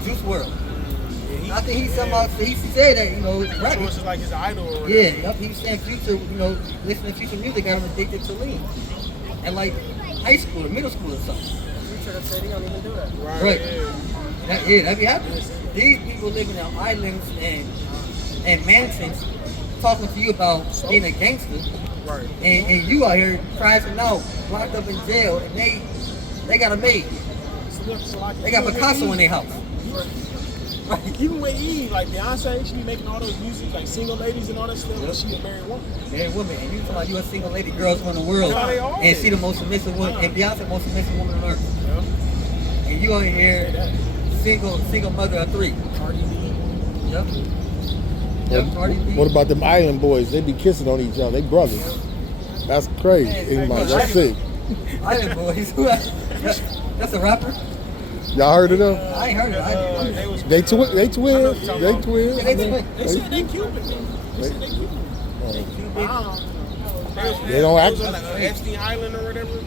Juice WRLD. Yeah, I think he somehow he said that, you know, right. Juice is like his idol or whatever. Yeah, yep, he was saying Future, you know, listening to Future music got him addicted to lean. And like high school or middle school or something. Future said he don't even do that. Right. That be happening. These people living on islands and mansions talking to you about being a gangster. Right. And you out here crashing out, locked up in jail, and they got a maid. They got Picasso in their house. Right. Even with Eve, like Beyonce, she be making all those music, like single ladies and all that stuff, but she a married woman. Married woman, and you talking about you a single lady, girls run the world, That's how they all and is. she the most submissive woman, and Beyonce the most submissive woman on earth. Yeah. And you out here, single mother of 3. Cardi B. Yep. Yep. Cardi B. What about them island boys? They be kissing on each other. They brothers. That's crazy. That's sick. Island Boys. That's a rapper. Y'all heard of them? I ain't heard of it. They twins. They twins. They twins. They said they Cuban. They said they Cuban. They don't act. On the Epstein Island or whatever.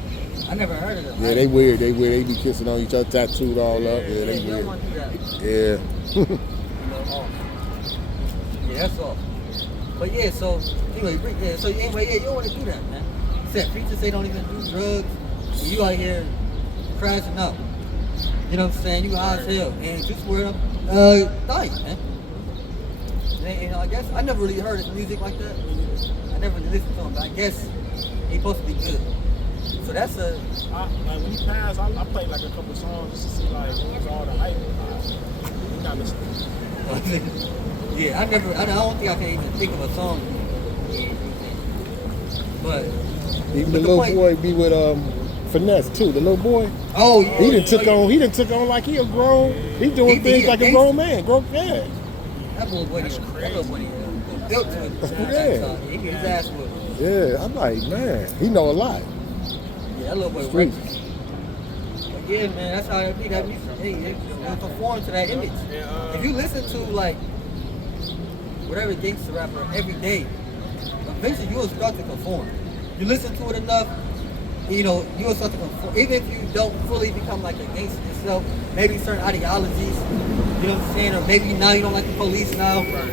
I never heard of them. Yeah, they weird. They weird. They be kissing on each other, tattooed all up. Yeah, they You don't weird. want to do that. Yeah. You know, yeah, that's all. But yeah, so anyway, you don't want to do that, man. Said preachers say don't even do drugs. And you out here crashing out. You know what I'm saying? You high as hell, and just where dying, man. And I guess I never really heard his music like that. I never really listened to him, but I guess he's supposed to be good. So that's a. Like when he passed, I played like a couple songs just to see like what was all the hype. He got listening. Yeah, I don't think I can even think of a song. But Even the little boy be with Finesse too. The little boy. oh yeah, He done took on like he a grown. He doing things like a grown man. Grown man. that little boy, built to it. Yeah. He get his ass whooped. Yeah, I'm like, man, he know a lot. Yeah, that little boy Streets. reckless. But yeah, man, that's how it be. That music, it conform to that image. If you listen to like whatever gangster rapper every day, eventually you will start to conform. You listen to it enough, you know, you will start to conform. Even if you don't fully become like a gangster yourself, maybe certain ideologies, you know what I'm saying, or maybe now you don't like the police now, you know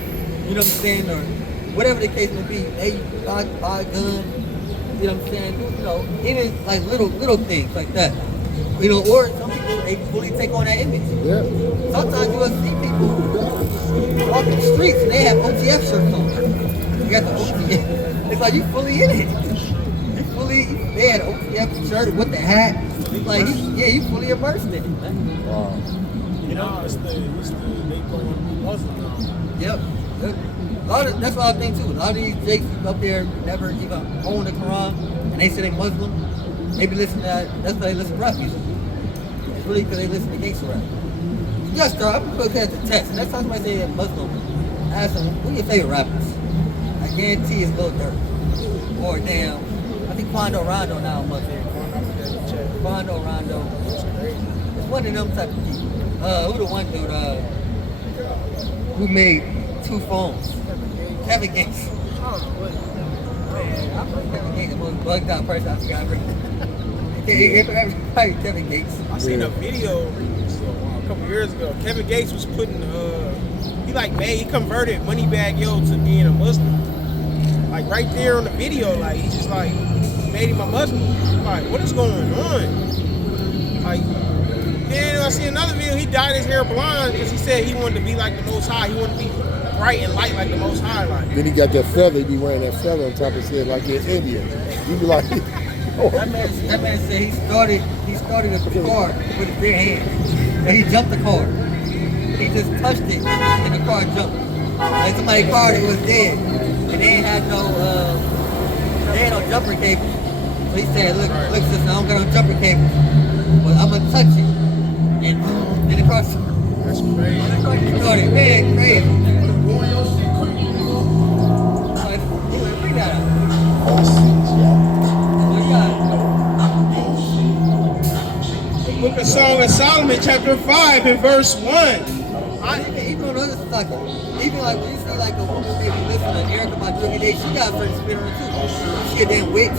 what I'm saying, or whatever the case may be. Hey, buy a gun, you know what I'm saying, you know, even like little things like that. You know, or some people, they fully take on that image. Yeah. Sometimes you will see people walking the streets and they have OTF shirts on. You got the OTF. It's like you fully in it. They had an OTF shirt with the hat. It's like, you fully immersed in it, man. Wow. You know? It's the they going Muslim now. Yep. That's a lot of things too. A lot of these jakes up there never even own the Quran, and they say they Muslim. They be listening to that. That's why they listen to rap music. It's really because they listen to gangster rap. You gotta start. I'm gonna put that to test. Next time somebody say they're Muslim, ask them, who are your favorite rappers? I guarantee it's Lil Durk. Or damn, I think Quando Rondo now must be. Quando Rondo. It's one of them type of people. Who the one dude who made 2 phones? Kevin Gates. Man, I'm Kevin Gates, the most bugged out person I forgot. Probably Kevin Gates. I seen a video a couple years ago. Kevin Gates was putting he converted Moneybagg Yo to being a Muslim. Like right there on the video, like he just like made him a Muslim. Like, what is going on? Like, then I see another video, he dyed his hair blonde because he said he wanted to be like the Most High. He wanted to be bright and light like the Most High. Like, Then he got that feather. He be wearing that feather on top of his head like in India. You be like, oh. That man said he started a car with his bare hands. And he jumped the car. He just touched it and the car jumped. Like somebody's car that was dead. And they ain't had no jumper cable. So he said, look, sister, I don't got no jumper cable. But I'm gonna touch it. And the car started. that's crazy. The car started. Man, crazy. Anyway, bring that out. Book of Song of Solomon, chapter 5, and verse 1. Even on other stuff, even like when you see like a woman maybe listen to Erica by Juggy Day, she got a certain spirit on her too. She a damn witch.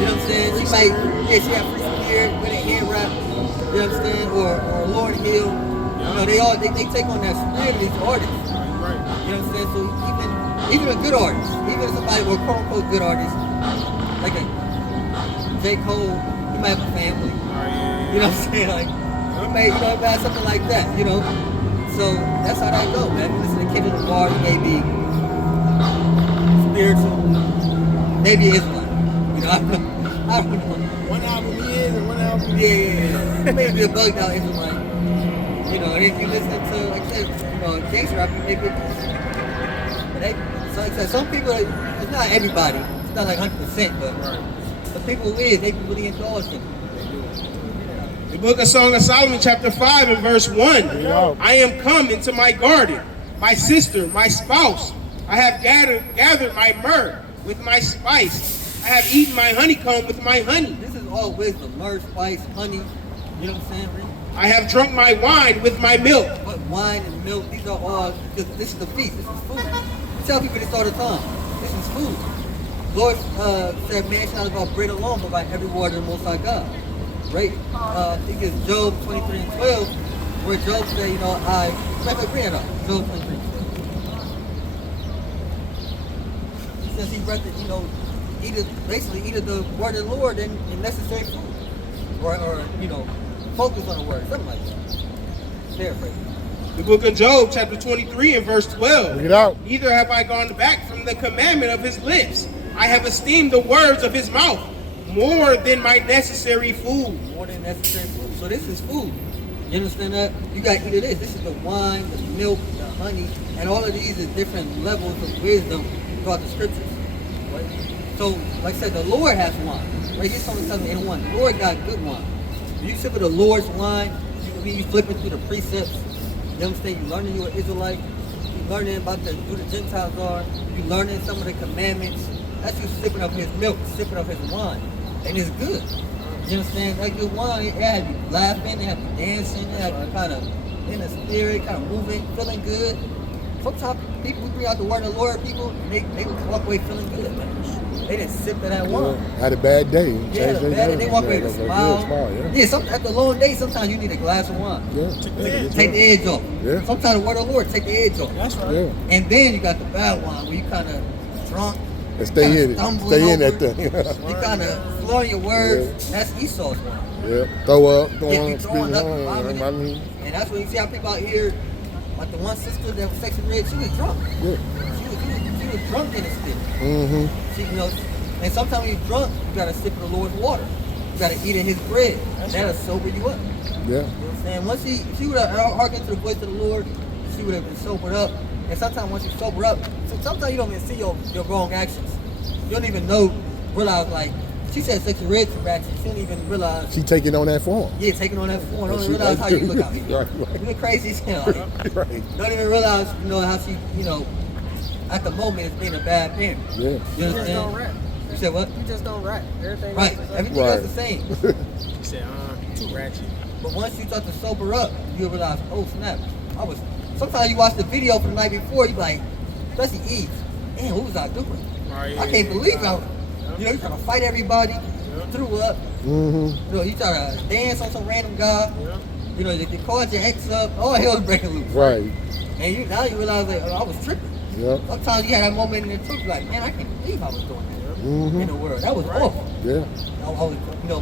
You know what I'm saying? She might, she have free spirit with a head wrap. You know what I'm saying? Or Lauren Hill. You know, they take on that spirit of these artists. Right. You know what I'm saying? So even a good artist, even somebody or quote unquote good artist, like a J. Cole, he might have a family. You know what I'm saying? Like he may have something like that, you know. So that's how that go, man. Listen to Kendrick Lamar, he may be spiritual, maybe Islam. You know, I don't know. One album he is and one album Yeah. Maybe a bugged out Israelite. You know, and if you listen to, like I said, gangster rap, maybe. But so like I said, some people, it's not everybody. It's not like 100%, but the people who is, they really indulge in it. The book of Song of Solomon, chapter 5 and verse 1. I am come into my garden, my sister, my spouse. I have gathered my myrrh with my spice. I have eaten my honeycomb with my honey. This is all wisdom. Myrrh, spice, honey. You know what I'm saying, Reed? I have drunk my wine with my milk. But wine and milk, these are all, this is the feast. This is food. I tell people this all the time. This is food. Lord said, man shall not live by bread alone, but by every word of the Most High God. Right? I think it's Job 23 and 12, where Job said, bring it up. Job 23 and 12. He says he'd rather, eat the word of the Lord than necessary food. Or focus on the word, something like that. Paraphrase. The book of Job, chapter 23 and verse 12. Bring it out. Neither have I gone back from the commandment of his lips. I have esteemed the words of his mouth more than my necessary food. More than necessary food. So this is food. You understand that? You got to eat of this. This is the wine, the milk, the honey, and all of these is different levels of wisdom throughout the scriptures. Right? So, like I said, the Lord has wine. Right? He's only telling me in one. The Lord got good wine. You sip of the Lord's wine, you flipping through the precepts. You understand? You learning you're an Israelite. You learning about who the Gentiles are. You learning some of the commandments. That's you sipping of his milk, sipping of his wine. And it's good. You understand? That good wine, it had you laughing, it had you dancing, it had you kind of in the spirit, kind of moving, feeling good. Sometimes people, we bring out the word of the Lord, people, they walk away feeling good, man. They didn't sip of that wine. Had a bad day. Yeah, had a bad day. They walk away with a smile. After a long day, sometimes you need a glass of wine. Take the edge off. Yeah. Sometimes the word of the Lord take the edge off. That's right. Yeah. And then you got the bad wine where you kind of drunk. And stay in it. Stay in that thing. You kind of flowing your words. That's Esau's wine. Yeah. Throw up. You throwing up, vomiting. And that's when you see how people out here, like the one sister that was sexy red, she was drunk. Yeah. She was drunk in the spirit. Mm-hmm. And sometimes when you're drunk, you gotta sip of the Lord's water. You gotta eat of his bread. That'll sober you up. Yeah. You know what I'm saying? Once if she would have hearkened to the voice of the Lord, she would have been sobered up. And sometimes once you sober up, sometimes you don't even see your wrong actions. You don't even realize, like, she said sexy red to ratchet. She didn't even realize. She taking on that form. Yeah, taking on that form. Don't even realize how you look out here. Right. You're crazy as hell. Like, Right. Don't even realize, how she, at the moment is being a bad parent. Yeah. You You just don't understand? rap. You said what? You just don't rap. Everything Right. else is Everything else is the same. He said, too ratchet. But once you start to sober up, you realize, oh snap, sometimes you watch the video from the night before, you be like, especially Eve, damn, what was I doing? Right, I can't believe I was, you trying to fight everybody, threw up, Mm-hmm. you try to dance on some random guy, they called your ex up, all hell's breaking loose. Right. And now you realize, like, I was tripping. Yep. Sometimes you had that moment in the truth, like, man, I can't believe I was doing that Mm-hmm. in the world. That was awful. Yeah. I was,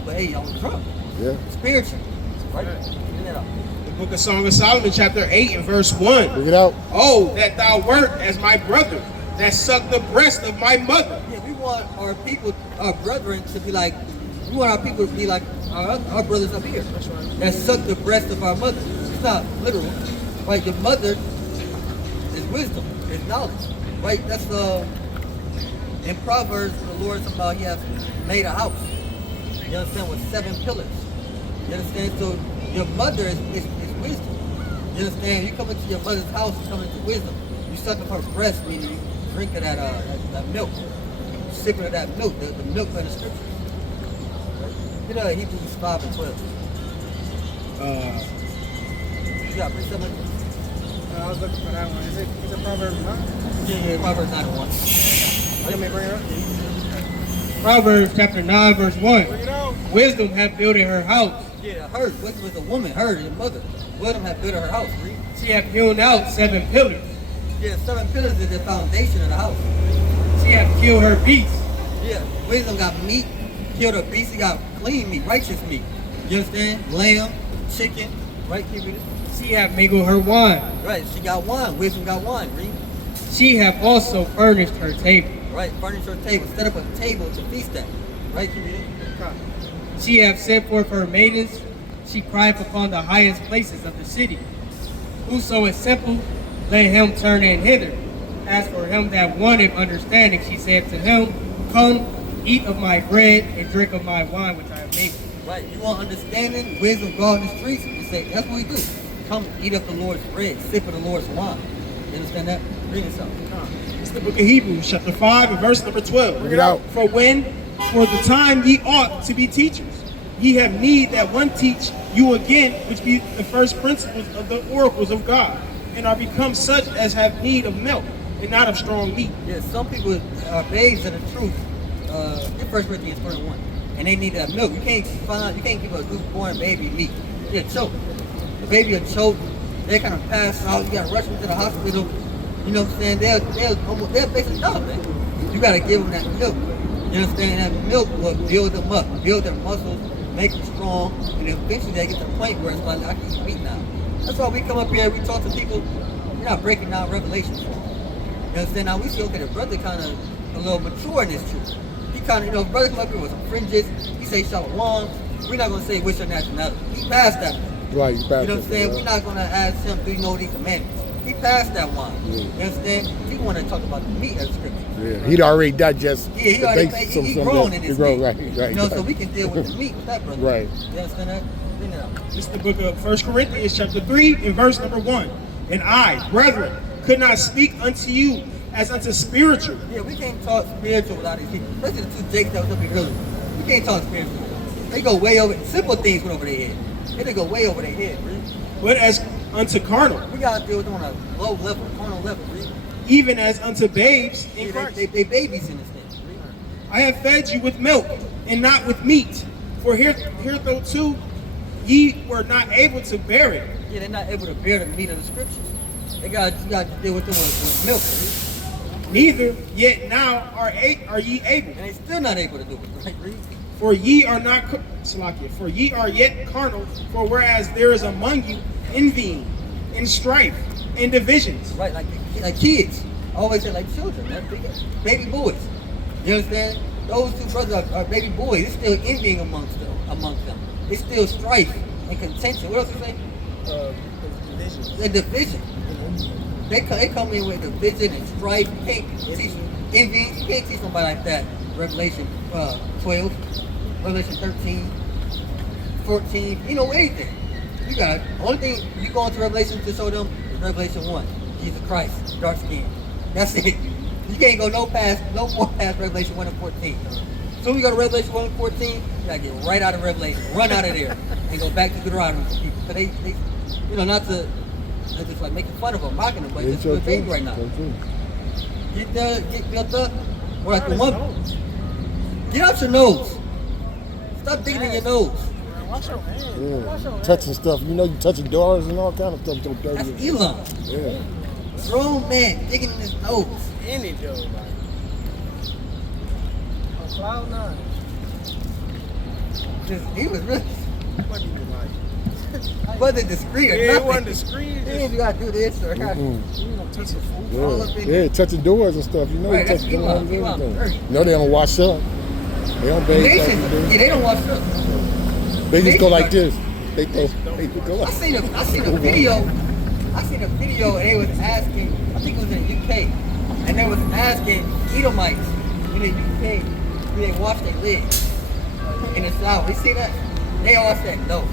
but hey, I was drunk. Yeah. Spiritual. Right? Get that out. The book of Song of Solomon, chapter 8 and verse 1. Bring it out. Oh, that thou wert as my brother, that sucked the breast of my mother. Yeah, we want our people, our brethren, to be like, we want our people to be like our brothers up here. That's right. That suck the breast of our mother. It's not literal. Right? Your mother is wisdom, is knowledge. Right? That's in Proverbs, the Lord talking about he has made a house. You understand? With 7 pillars. You understand? So your mother is wisdom. You understand? You come into your mother's house, you come into wisdom. You suck up her breast, meaning you drink of that milk. You sipping of that milk, the milk of the scriptures. Right? Get Hebrews 5 and 12. You got read something? I was looking for that one. Is it Proverbs 9? Yeah, Proverbs 9 and 1. You want me to bring it up? Proverbs chapter 9, verse 1. Bring it out. Wisdom hath builded her house. Yeah, her. Wisdom was a woman. Her, your mother. Wisdom had built her house. Read. She hath hewn out 7 pillars. Yeah, 7 pillars is the foundation of the house. She hath killed her beasts. Yeah, wisdom got meat, killed a beast, he got clean meat, righteous meat. You understand? Lamb, chicken, right? Keep it. She hath mingled her wine. Right, she got wine. Wisdom got wine. Read. She hath also furnished her table. Right, furnish her table. Set up a table to feast at. Right, keep it. She hath sent forth her maidens. She crieth upon the highest places of the city. Whoso is simple, let him turn in hither. As for him that wanted understanding, she said to him, come, eat of my bread and drink of my wine which I have made. Right, you want understanding, wisdom, go out in the streets, and say, that's what we do. Come eat of the Lord's bread, sip of the Lord's wine. You understand that? Read this out. It's the book of Hebrews, chapter 5, and verse number 12. Bring it out. For the time ye ought to be teachers, ye have need that one teach you again, which be the first principles of the oracles of God, and are become such as have need of milk, and not of strong meat. Yeah, some people are babes in the truth. In 1 Corinthians 31, and they need that milk. You can't give a newborn baby meat. They'll choke. The baby will choke. They kind of pass out. You gotta rush them to the hospital. You know what I'm saying? They're basically dumb, man. You gotta give them that milk. You understand? That milk will build them up, build their muscles, make them strong, and eventually they get to the point where it's like, I can eat meat now. That's why we come up here, we talk to people. We're not breaking down revelations. You understand? Now we see, okay, the brother kind of a little mature in this truth. He kind of, brother come up here with some fringes. He say shalom. We're not gonna say what's your nationality. He passed that one. Right, you passed. You know what I'm saying? We're not gonna ask him, do you know these commandments? He passed that one. Yeah. You understand? He want to talk about the meat of the scripture. Yeah, he'd already digest. Yeah, he already he grown in this meat. Right. You know, so we can deal with the meat with that, brother. Right. You understand that? Bring it out. This is the book of 1 Corinthians, chapter 3, and verse number 1. And I, brethren, could not speak unto you as unto spiritual. Yeah, we can't talk spiritual without these people. Especially the two Jakes that was up here earlier. We can't talk spiritual. They go way over, simple things went over their head. They go way over their head, bro. But as unto carnal, We gotta deal with them on a low level, carnal level, bro. even as unto babes in Yeah, Christ. they babies in this thing, bro. I have fed you with milk, and not with meat. For hitherto ye were not able to bear it. Yeah, they're not able to bear the meat of the scriptures. You gotta deal with them with milk, bro. Neither yet now are ye able. And they still not able to do it, right, bro? For ye are not, Salakia, for ye are yet carnal, for whereas there is among you envying, and strife, and divisions. Right, like kids. I always say like children, man. Baby boys. You understand? Those two brothers are baby boys. It's still envying amongst them. It's still strife and contention. What else you say? Division. The division. They come in with division and strife. You can't teach envy. You can't teach somebody like that. Revelation 12, Revelation 13, 14. You know anything. You got only thing you go into Revelation to show them is Revelation 1. Jesus Christ, dark skin. That's it. You can't go no more past Revelation 1 and 14. So we go to Revelation 1 and 14, you gotta get right out of Revelation, run out of there, and go back to Deuteronomy for people. But they not to just like making fun of them, mocking them, but it's a good baby right now. Get built up. Or like the one. Get out your nose. Stop digging in your nose. Wash your hands. Yeah. Wash your hands. Touching stuff, you touching doors and all kind of stuff. So dirty. That's Elon. Yeah. Grown man digging in his nose. Any Joe, like. On cloud nine. He was really What do you like? wasn't discreet or Yeah, it nothing. wasn't discreet. He didn't gotta do this or that. Mm-mm. You don't touch the food. All up in Yeah, touching doors and stuff. You know, Right, you that's touching Elon. doors and Elon everything. dirty. No, they don't wash up. They don't bathe. They like should, you do. yeah, they don't wash up. They just go They- like this. They go I like seen a video. I seen a video and they was asking, I think it was in the UK, and they was asking Edomites in the UK, do they wash their legs in the shower? You see that? They all said no.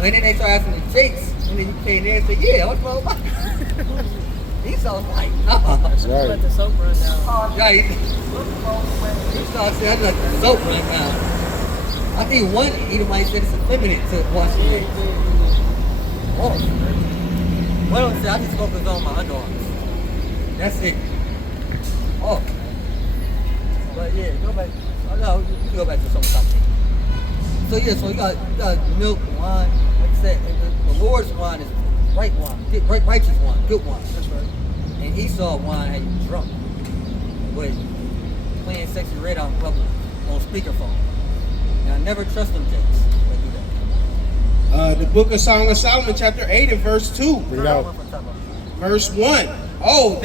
And then they started asking the Jakes in the UK, and they said, yeah, what's wrong with that? Esau's like, nah. Right. Let the soap run down. Yeah, Esau said, I let the soap run down. I think one Edomite said it's effeminate to wash your legs. Oh, one of them said, I just focus on my underarms. That's it. Oh. But yeah, go back. No, you can go back to some topic. So yeah, so you got milk, wine. Like I said, and the Lord's wine is right wine, righteous wine, good wine. That's right. And Esau wine had you drunk, but playing sexy red on public on speakerphone. And I never trust them jacks that do that. The book of Song of Solomon, chapter 8 and verse 2. Bring it out. Verse 1. Oh,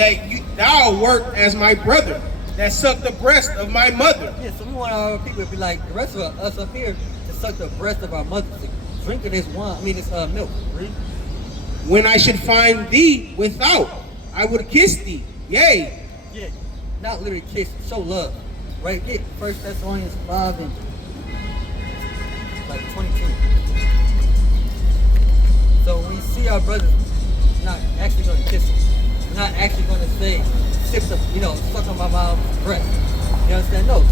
thou wert as my brother, that sucked the breast of my mother. Yeah, so we want our people to be like the rest of us up here to suck the breast of our mothers, to drinking this wine. I mean, this milk. Read. When I should find thee without, I would kiss thee. Yea. Yeah, not literally kiss, show love. Right? Yeah, 1 Thessalonians 5 and like 22. So when we see our brothers not actually going to kiss them, we're not actually going to say, sip the, suck on my mom's breast. You understand? No,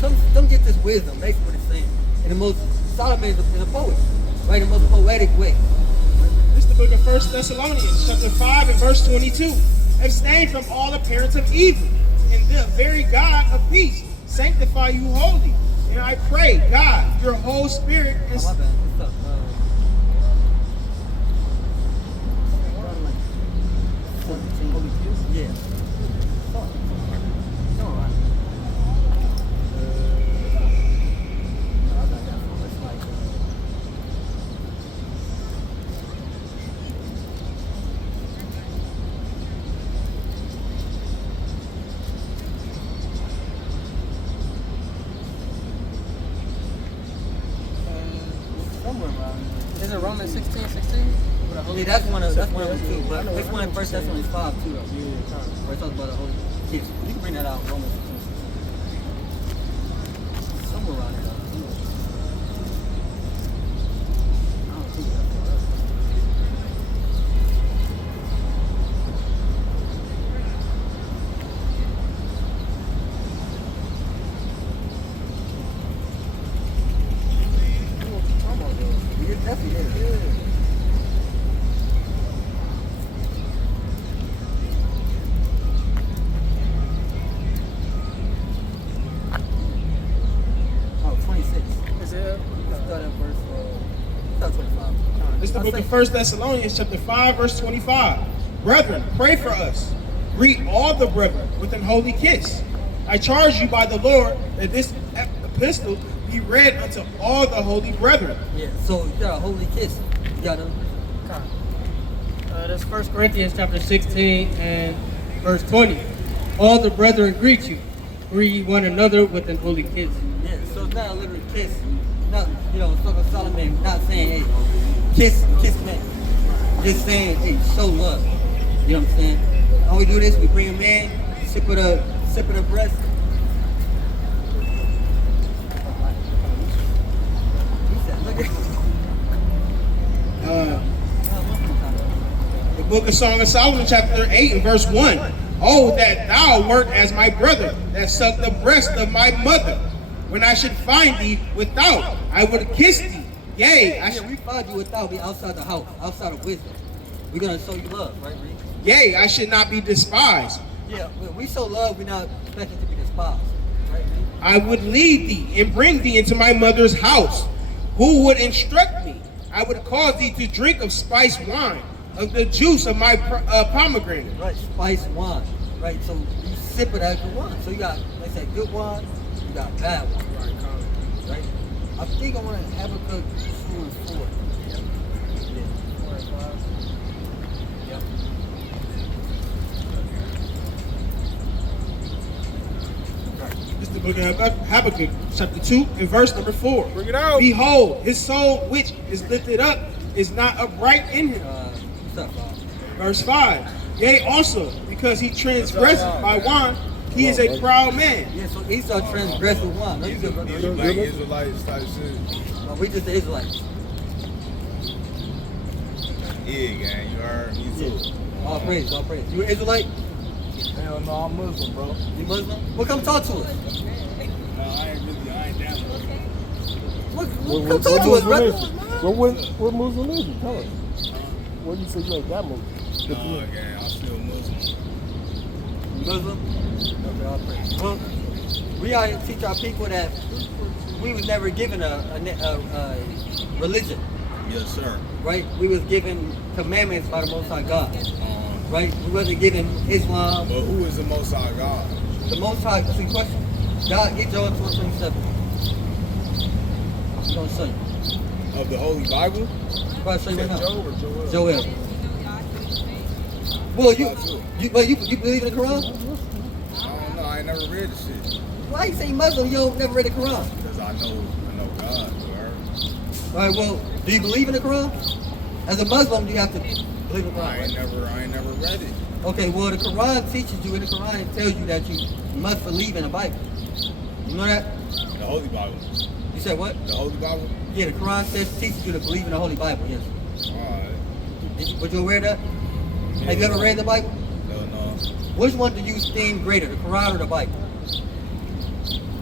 some get this wisdom. That's what it's saying. In the most, Solomon is a poet, right? In the most poetic way. This is the book of 1 Thessalonians, chapter 5 and verse 22. Abstain from all appearance of evil, and the very God of peace sanctify you wholly. And I pray, God, your whole spirit and Oh, my bad. What's up? Yeah. Is it Romans 16:16? Yeah, that's one of them too. But this one in 1 Thessalonians 5 too, though. Where it talks about the Holy Kiss. You can bring that out in Romans 16. Somewhere around here, though. I don't think that's right. You're definitely there. Oh, 26. Is it? Let's start at verse 25. This is the book of 1 Thessalonians, chapter 5, verse 25. Brethren, pray for us. Greet all the brethren with an holy kiss. I charge you by the Lord that this epistle be read unto all the holy brethren. Yeah, so you got a holy kiss. You got a That's 1 Corinthians chapter 16 and verse 20. All the brethren greet you. Greet one another with an holy kiss. yeah, so it's not a literal kiss. Not Song of Solomon not saying, hey, kiss man. Just saying, hey, show love. You know what I'm saying? How we do this, we bring him in, sip of the breast. Look at The book of Song of Solomon, chapter 8 and verse 1. Oh, that thou wert as my brother, that sucked the breast of my mother. When I should find thee without, I would kiss thee. Yea, we find you without be outside the house, outside of wisdom. We're gonna show you love, right, Reed? yea, I should not be despised. Yeah, when we show love, we're not expecting to be despised, right, Reed? I would lead thee and bring thee into my mother's house. Who would instruct me? I would cause thee to drink of spiced wine, of the juice of my pomegranate. Right, spice wine, right? So you sip of that good wine. So you got, like I said, good wine, you got bad wine, right? I think I want to have a good 2 and 4. Yeah. 4 and 5. Yep. This is the book of Habakkuk, chapter 2, and verse number 4. Bring it out. Behold, his soul which is lifted up is not upright in him. What's up, Bob? Verse 5. Yea, also, because he transgressed by wine, he is a proud man. Yeah, so Esau transgressed with wine. No, you good, brother. Good, Black good. Israelites type shit. No, we just the Israelites. Yeah, gang, you heard me too. All praise, all praise. You an Israelite? Hell no, I'm Muslim, bro. You Muslim? Well, come talk to us. No, I ain't down with it. Come talk to us, brother. What Muslim is you? Tell us. What do you say you like that Muslim? No, gang, I'm still Muslim. Muslim? Okay, all praise. Well, We gotta teach our people that we was never given a religion, Yes, sir. right? We was given commandments by the Most High God, right? We wasn't given Islam. But who is the Most High God? The Most High, that's the question. God, get Joel 27. I'm gonna show you. Of the Holy Bible? I'm about to show you right now. Job or Joel? Joel. Well, you believe in the Quran? I don't know. I ain't never read the shit. Why you say Muslim? You don't never read the Quran. Because I know God, you heard? All right. Well, do you believe in the Quran? As a Muslim, do you have to believe in the Quran? I ain't never read it. Okay. Well, the Quran teaches you in the Quran. It tells you that you must believe in the Bible. You know that? The Holy Bible. You said what? The Holy Bible? Yeah. The Quran teaches you to believe in the Holy Bible. Yes. Alright. Would you aware of that? Have you ever read the Bible? No. Which one do you esteem greater, the Quran or the Bible?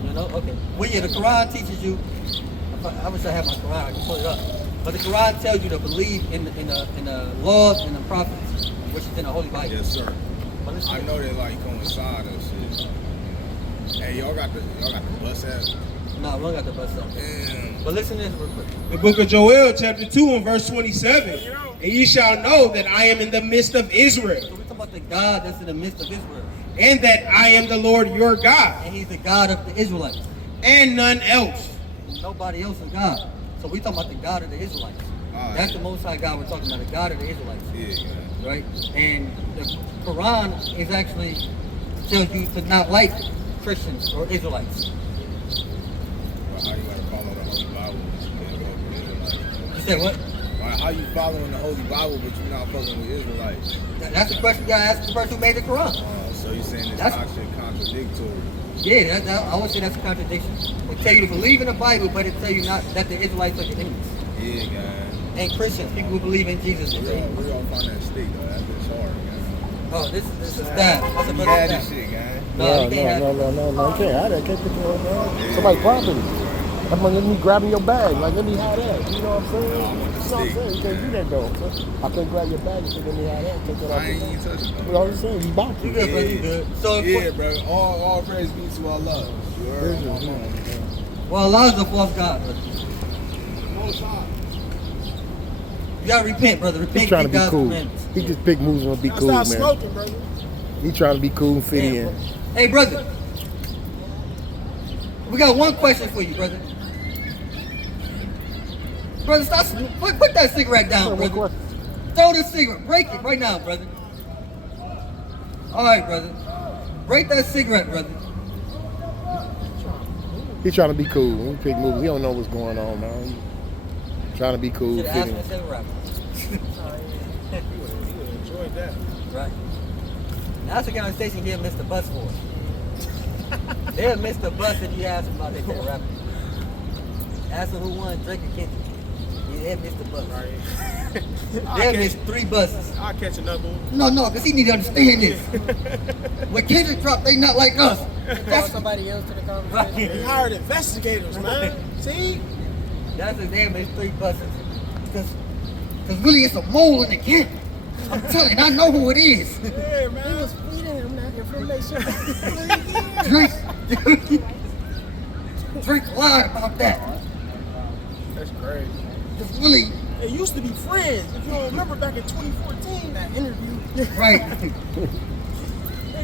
You know? Okay. Well, yeah, the Quran teaches you. I wish I had my Quran. I can pull it up. But the Quran tells you to believe in the laws and the prophets, which is in the Holy Bible. Yes, sir. But listen I to know this. they like coincide and shit. Hey, y'all got the bus app? No, we don't got the bus up. Damn. But listen to this real quick. The book of Joel, chapter 2, and verse 27. And ye shall know that I am in the midst of Israel, So we're talking about the God that's in the midst of Israel. and that I am the Lord your God, And he's the God of the Israelites. and none else. Nobody else is God. So we're talking about the God of the Israelites. Alright. That's the Most High God we're talking about, the God of the Israelites. Yeah. Right? And the Quran is actually tells you to not like Christians or Israelites. Well, how you gotta follow the Holy Bible? You said what? How you following the Holy Bible but you're not fucking with Israelites? That's the question you gotta ask the person who made the Quran. So you're saying it's That's- actually contradictory? Yeah, I would say that's a contradiction. It tell you to believe in the Bible, but it tell you not that the Israelites are your enemies. Yeah, guys. And Christians, people who believe in Jesus. We all find that stick though. That's just hard, guys. Oh, this is a stab. That's a You brother had this stab. shit, guys. No, you can't have it. No. You can't have that. Can't put your own man. Somebody's property. That's like me grabbing your bag. Like, let me have that. You know what I'm saying? You know what I'm saying? You can't do that, though. I couldn't grab your bag and say, let me have that. Take that off I your ain't back. even touching You it. know what I'm saying? You bought You it. good, brother, you good. So, Yeah, bro. All praise be to Allah. You heard? Business, My mom. well, Allah is a false God, brother. You gotta repent, brother. Repent. He's trying to keep be God's cool. commandments. He just pick moves and be Now cool, stop man. smoking, brother. He trying to be cool and fit Yeah, in. bro. Hey, brother. We got one question for you, brother. Brother, stop. Put that cigarette down, What brother. question? Throw the cigarette. Break it right now, brother. All right, brother. Break that cigarette, brother. He trying to be cool. He pick moves. He don't know what's going on, man. He trying to be cool, Should fit have asked in. him instead of rapping. He would have enjoyed that. Right. Now, that's the kind of station he'll miss the bus for. They'll miss the bus if you ask them about their favorite rapper. Ask them who won, Drake or Kendrick. They'll miss the bus. They'll miss 3 buses. I'll catch another one. No, because he need to understand this. When Kendrick dropped, they not like us. Call That's somebody else to the right. conversation. He hired investigators, man. See? That's a damn it's 3 buses. Because really it's a mole in the camp. I'm telling you, I know who it is. Yeah, He man. was feeding him that information. Drake. Drake lied about that. That's crazy. Because really, They used to be friends. If you don't remember back in 2014, that interview, right. they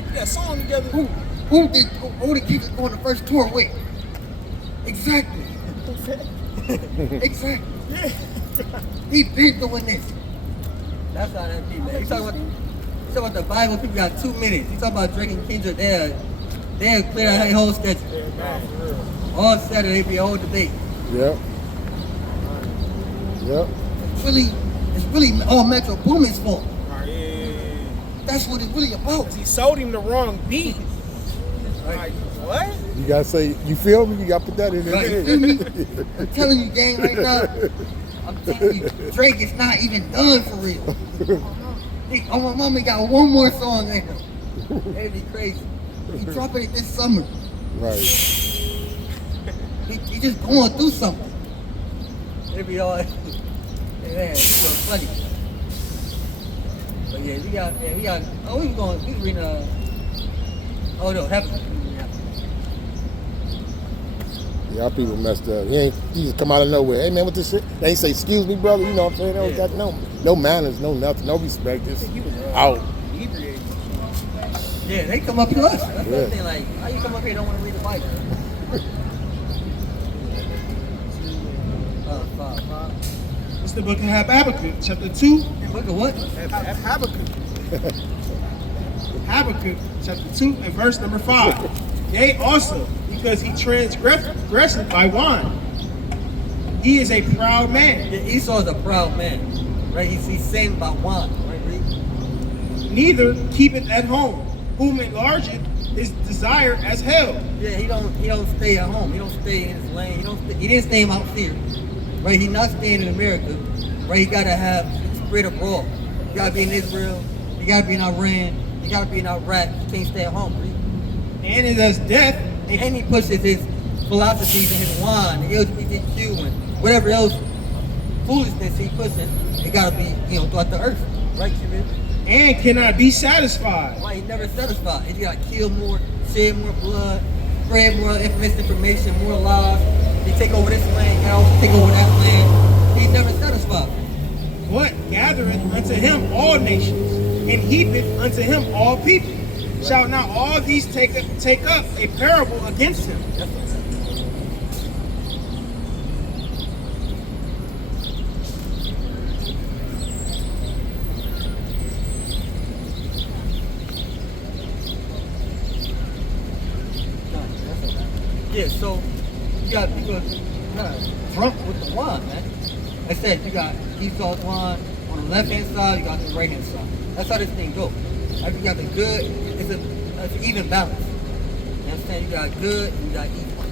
did that song together. Who the kids go on the first tour with? Exactly. Exactly. Yeah. He been doing this. That's how that be, man. You talking about the Bible, people got 2 minutes. You talking about Drake and Kendrick, they'll clear out their whole schedule. Yeah, man, for real. All Saturday be a whole debate. Yep. Yep. It's really all Metro Boomin's fault. All right, yeah. That's what it's really about. 'Cause he sold him the wrong beat. Like, what? You gotta say, you feel me? You gotta put that in there. Right, you feel me? I'm telling you, gang, right now. I'm telling you, Drake is not even done for real. Oh, my mama got one more song in him. It'd be crazy. He dropping it this summer. Right. He just going through something. It'd be all, man, it's so funny. But yeah, we got, oh, we was reading, oh no, heaven. Y'all people messed up. He just come out of nowhere. Hey man, what this shit? They ain't say, excuse me, brother. You know what I'm saying? They don't got no manners, no nothing, no respect. Just out. Yeah, they come up to us. That's the thing. Like, how you come up here and don't want to read the Bible? It's the book of Habakkuk, chapter 2. Book of what? Habakkuk. Habakkuk, chapter 2, and verse number 5. Yea, also, because he transgresseth by wine. He is a proud man. Yeah, Esau is a proud man, right? He's saying about wine, right? Read. Neither keepeth at home, whom enlargeth his desire as hell. Yeah, he don't stay at home. He don't stay in his lane. He didn't stay in Mount Seir, right? He's not staying in America, right? He gotta have spread abroad. You gotta be in Israel. You gotta be in Iran. You gotta be in Iraq. You can't stay at home, right? And it is death. And he pushes his philosophies and his wine, the LGBTQ and whatever else foolishness he pushes. It gotta be, throughout the earth, right, Shamir? And cannot be satisfied. Why he never satisfied? He gotta kill more, shed more blood, spread more misinformation, more lies. He take over this land, he also take over that land. He's never satisfied. But gathereth unto him all nations, and heapeth unto him all people. Shall not all these take up a parable against him? Yeah, so you got drunk with the wine, man. I said you got Esau's wine on the left hand side, you got the right hand side. That's how this thing goes. Like you got the good, it's an even balance. You know what I'm saying? You got good and you got evil.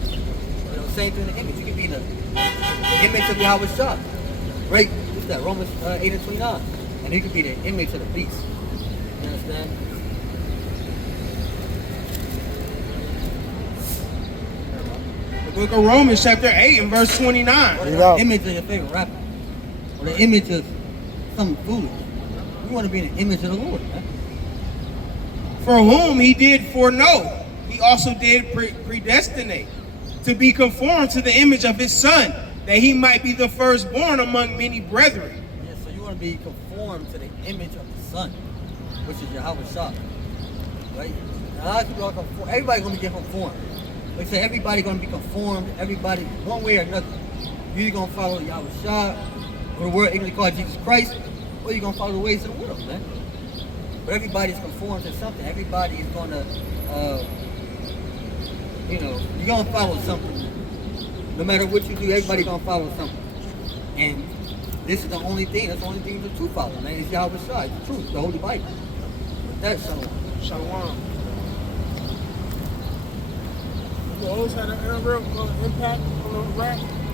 Same thing in the image. You can be in the image of Yahweh Shah. Right? What's that? Romans 8 and 29. And you can be the image of the beast. You understand? Book of Romans chapter 8 and verse 29. Or the image of your favorite rapper. Or the image of something foolish. We want to be in the image of the Lord, man. For whom he did foreknow, he also did predestinate to be conformed to the image of his son, that he might be the firstborn among many brethren. Yeah, so you want to be conformed to the image of the son, which is Yahweh Shah. Right? Now, a lot of people are conformed. Everybody's going to be conformed. They say everybody's going to be conformed, everybody, one way or another. You're either going to follow Yahweh Shah, or the word English called Jesus Christ, or you're going to follow the ways of the world, man. But everybody's conformed to something. Everybody is going to, you're going to follow something. No matter what you do, everybody's going to follow something. And this is the only thing, that's the only thing to follow, man. It's Yahweh Shah, it's the truth, the Holy Bible. That's Shalom. Shalom. Those had a real impact on the rap.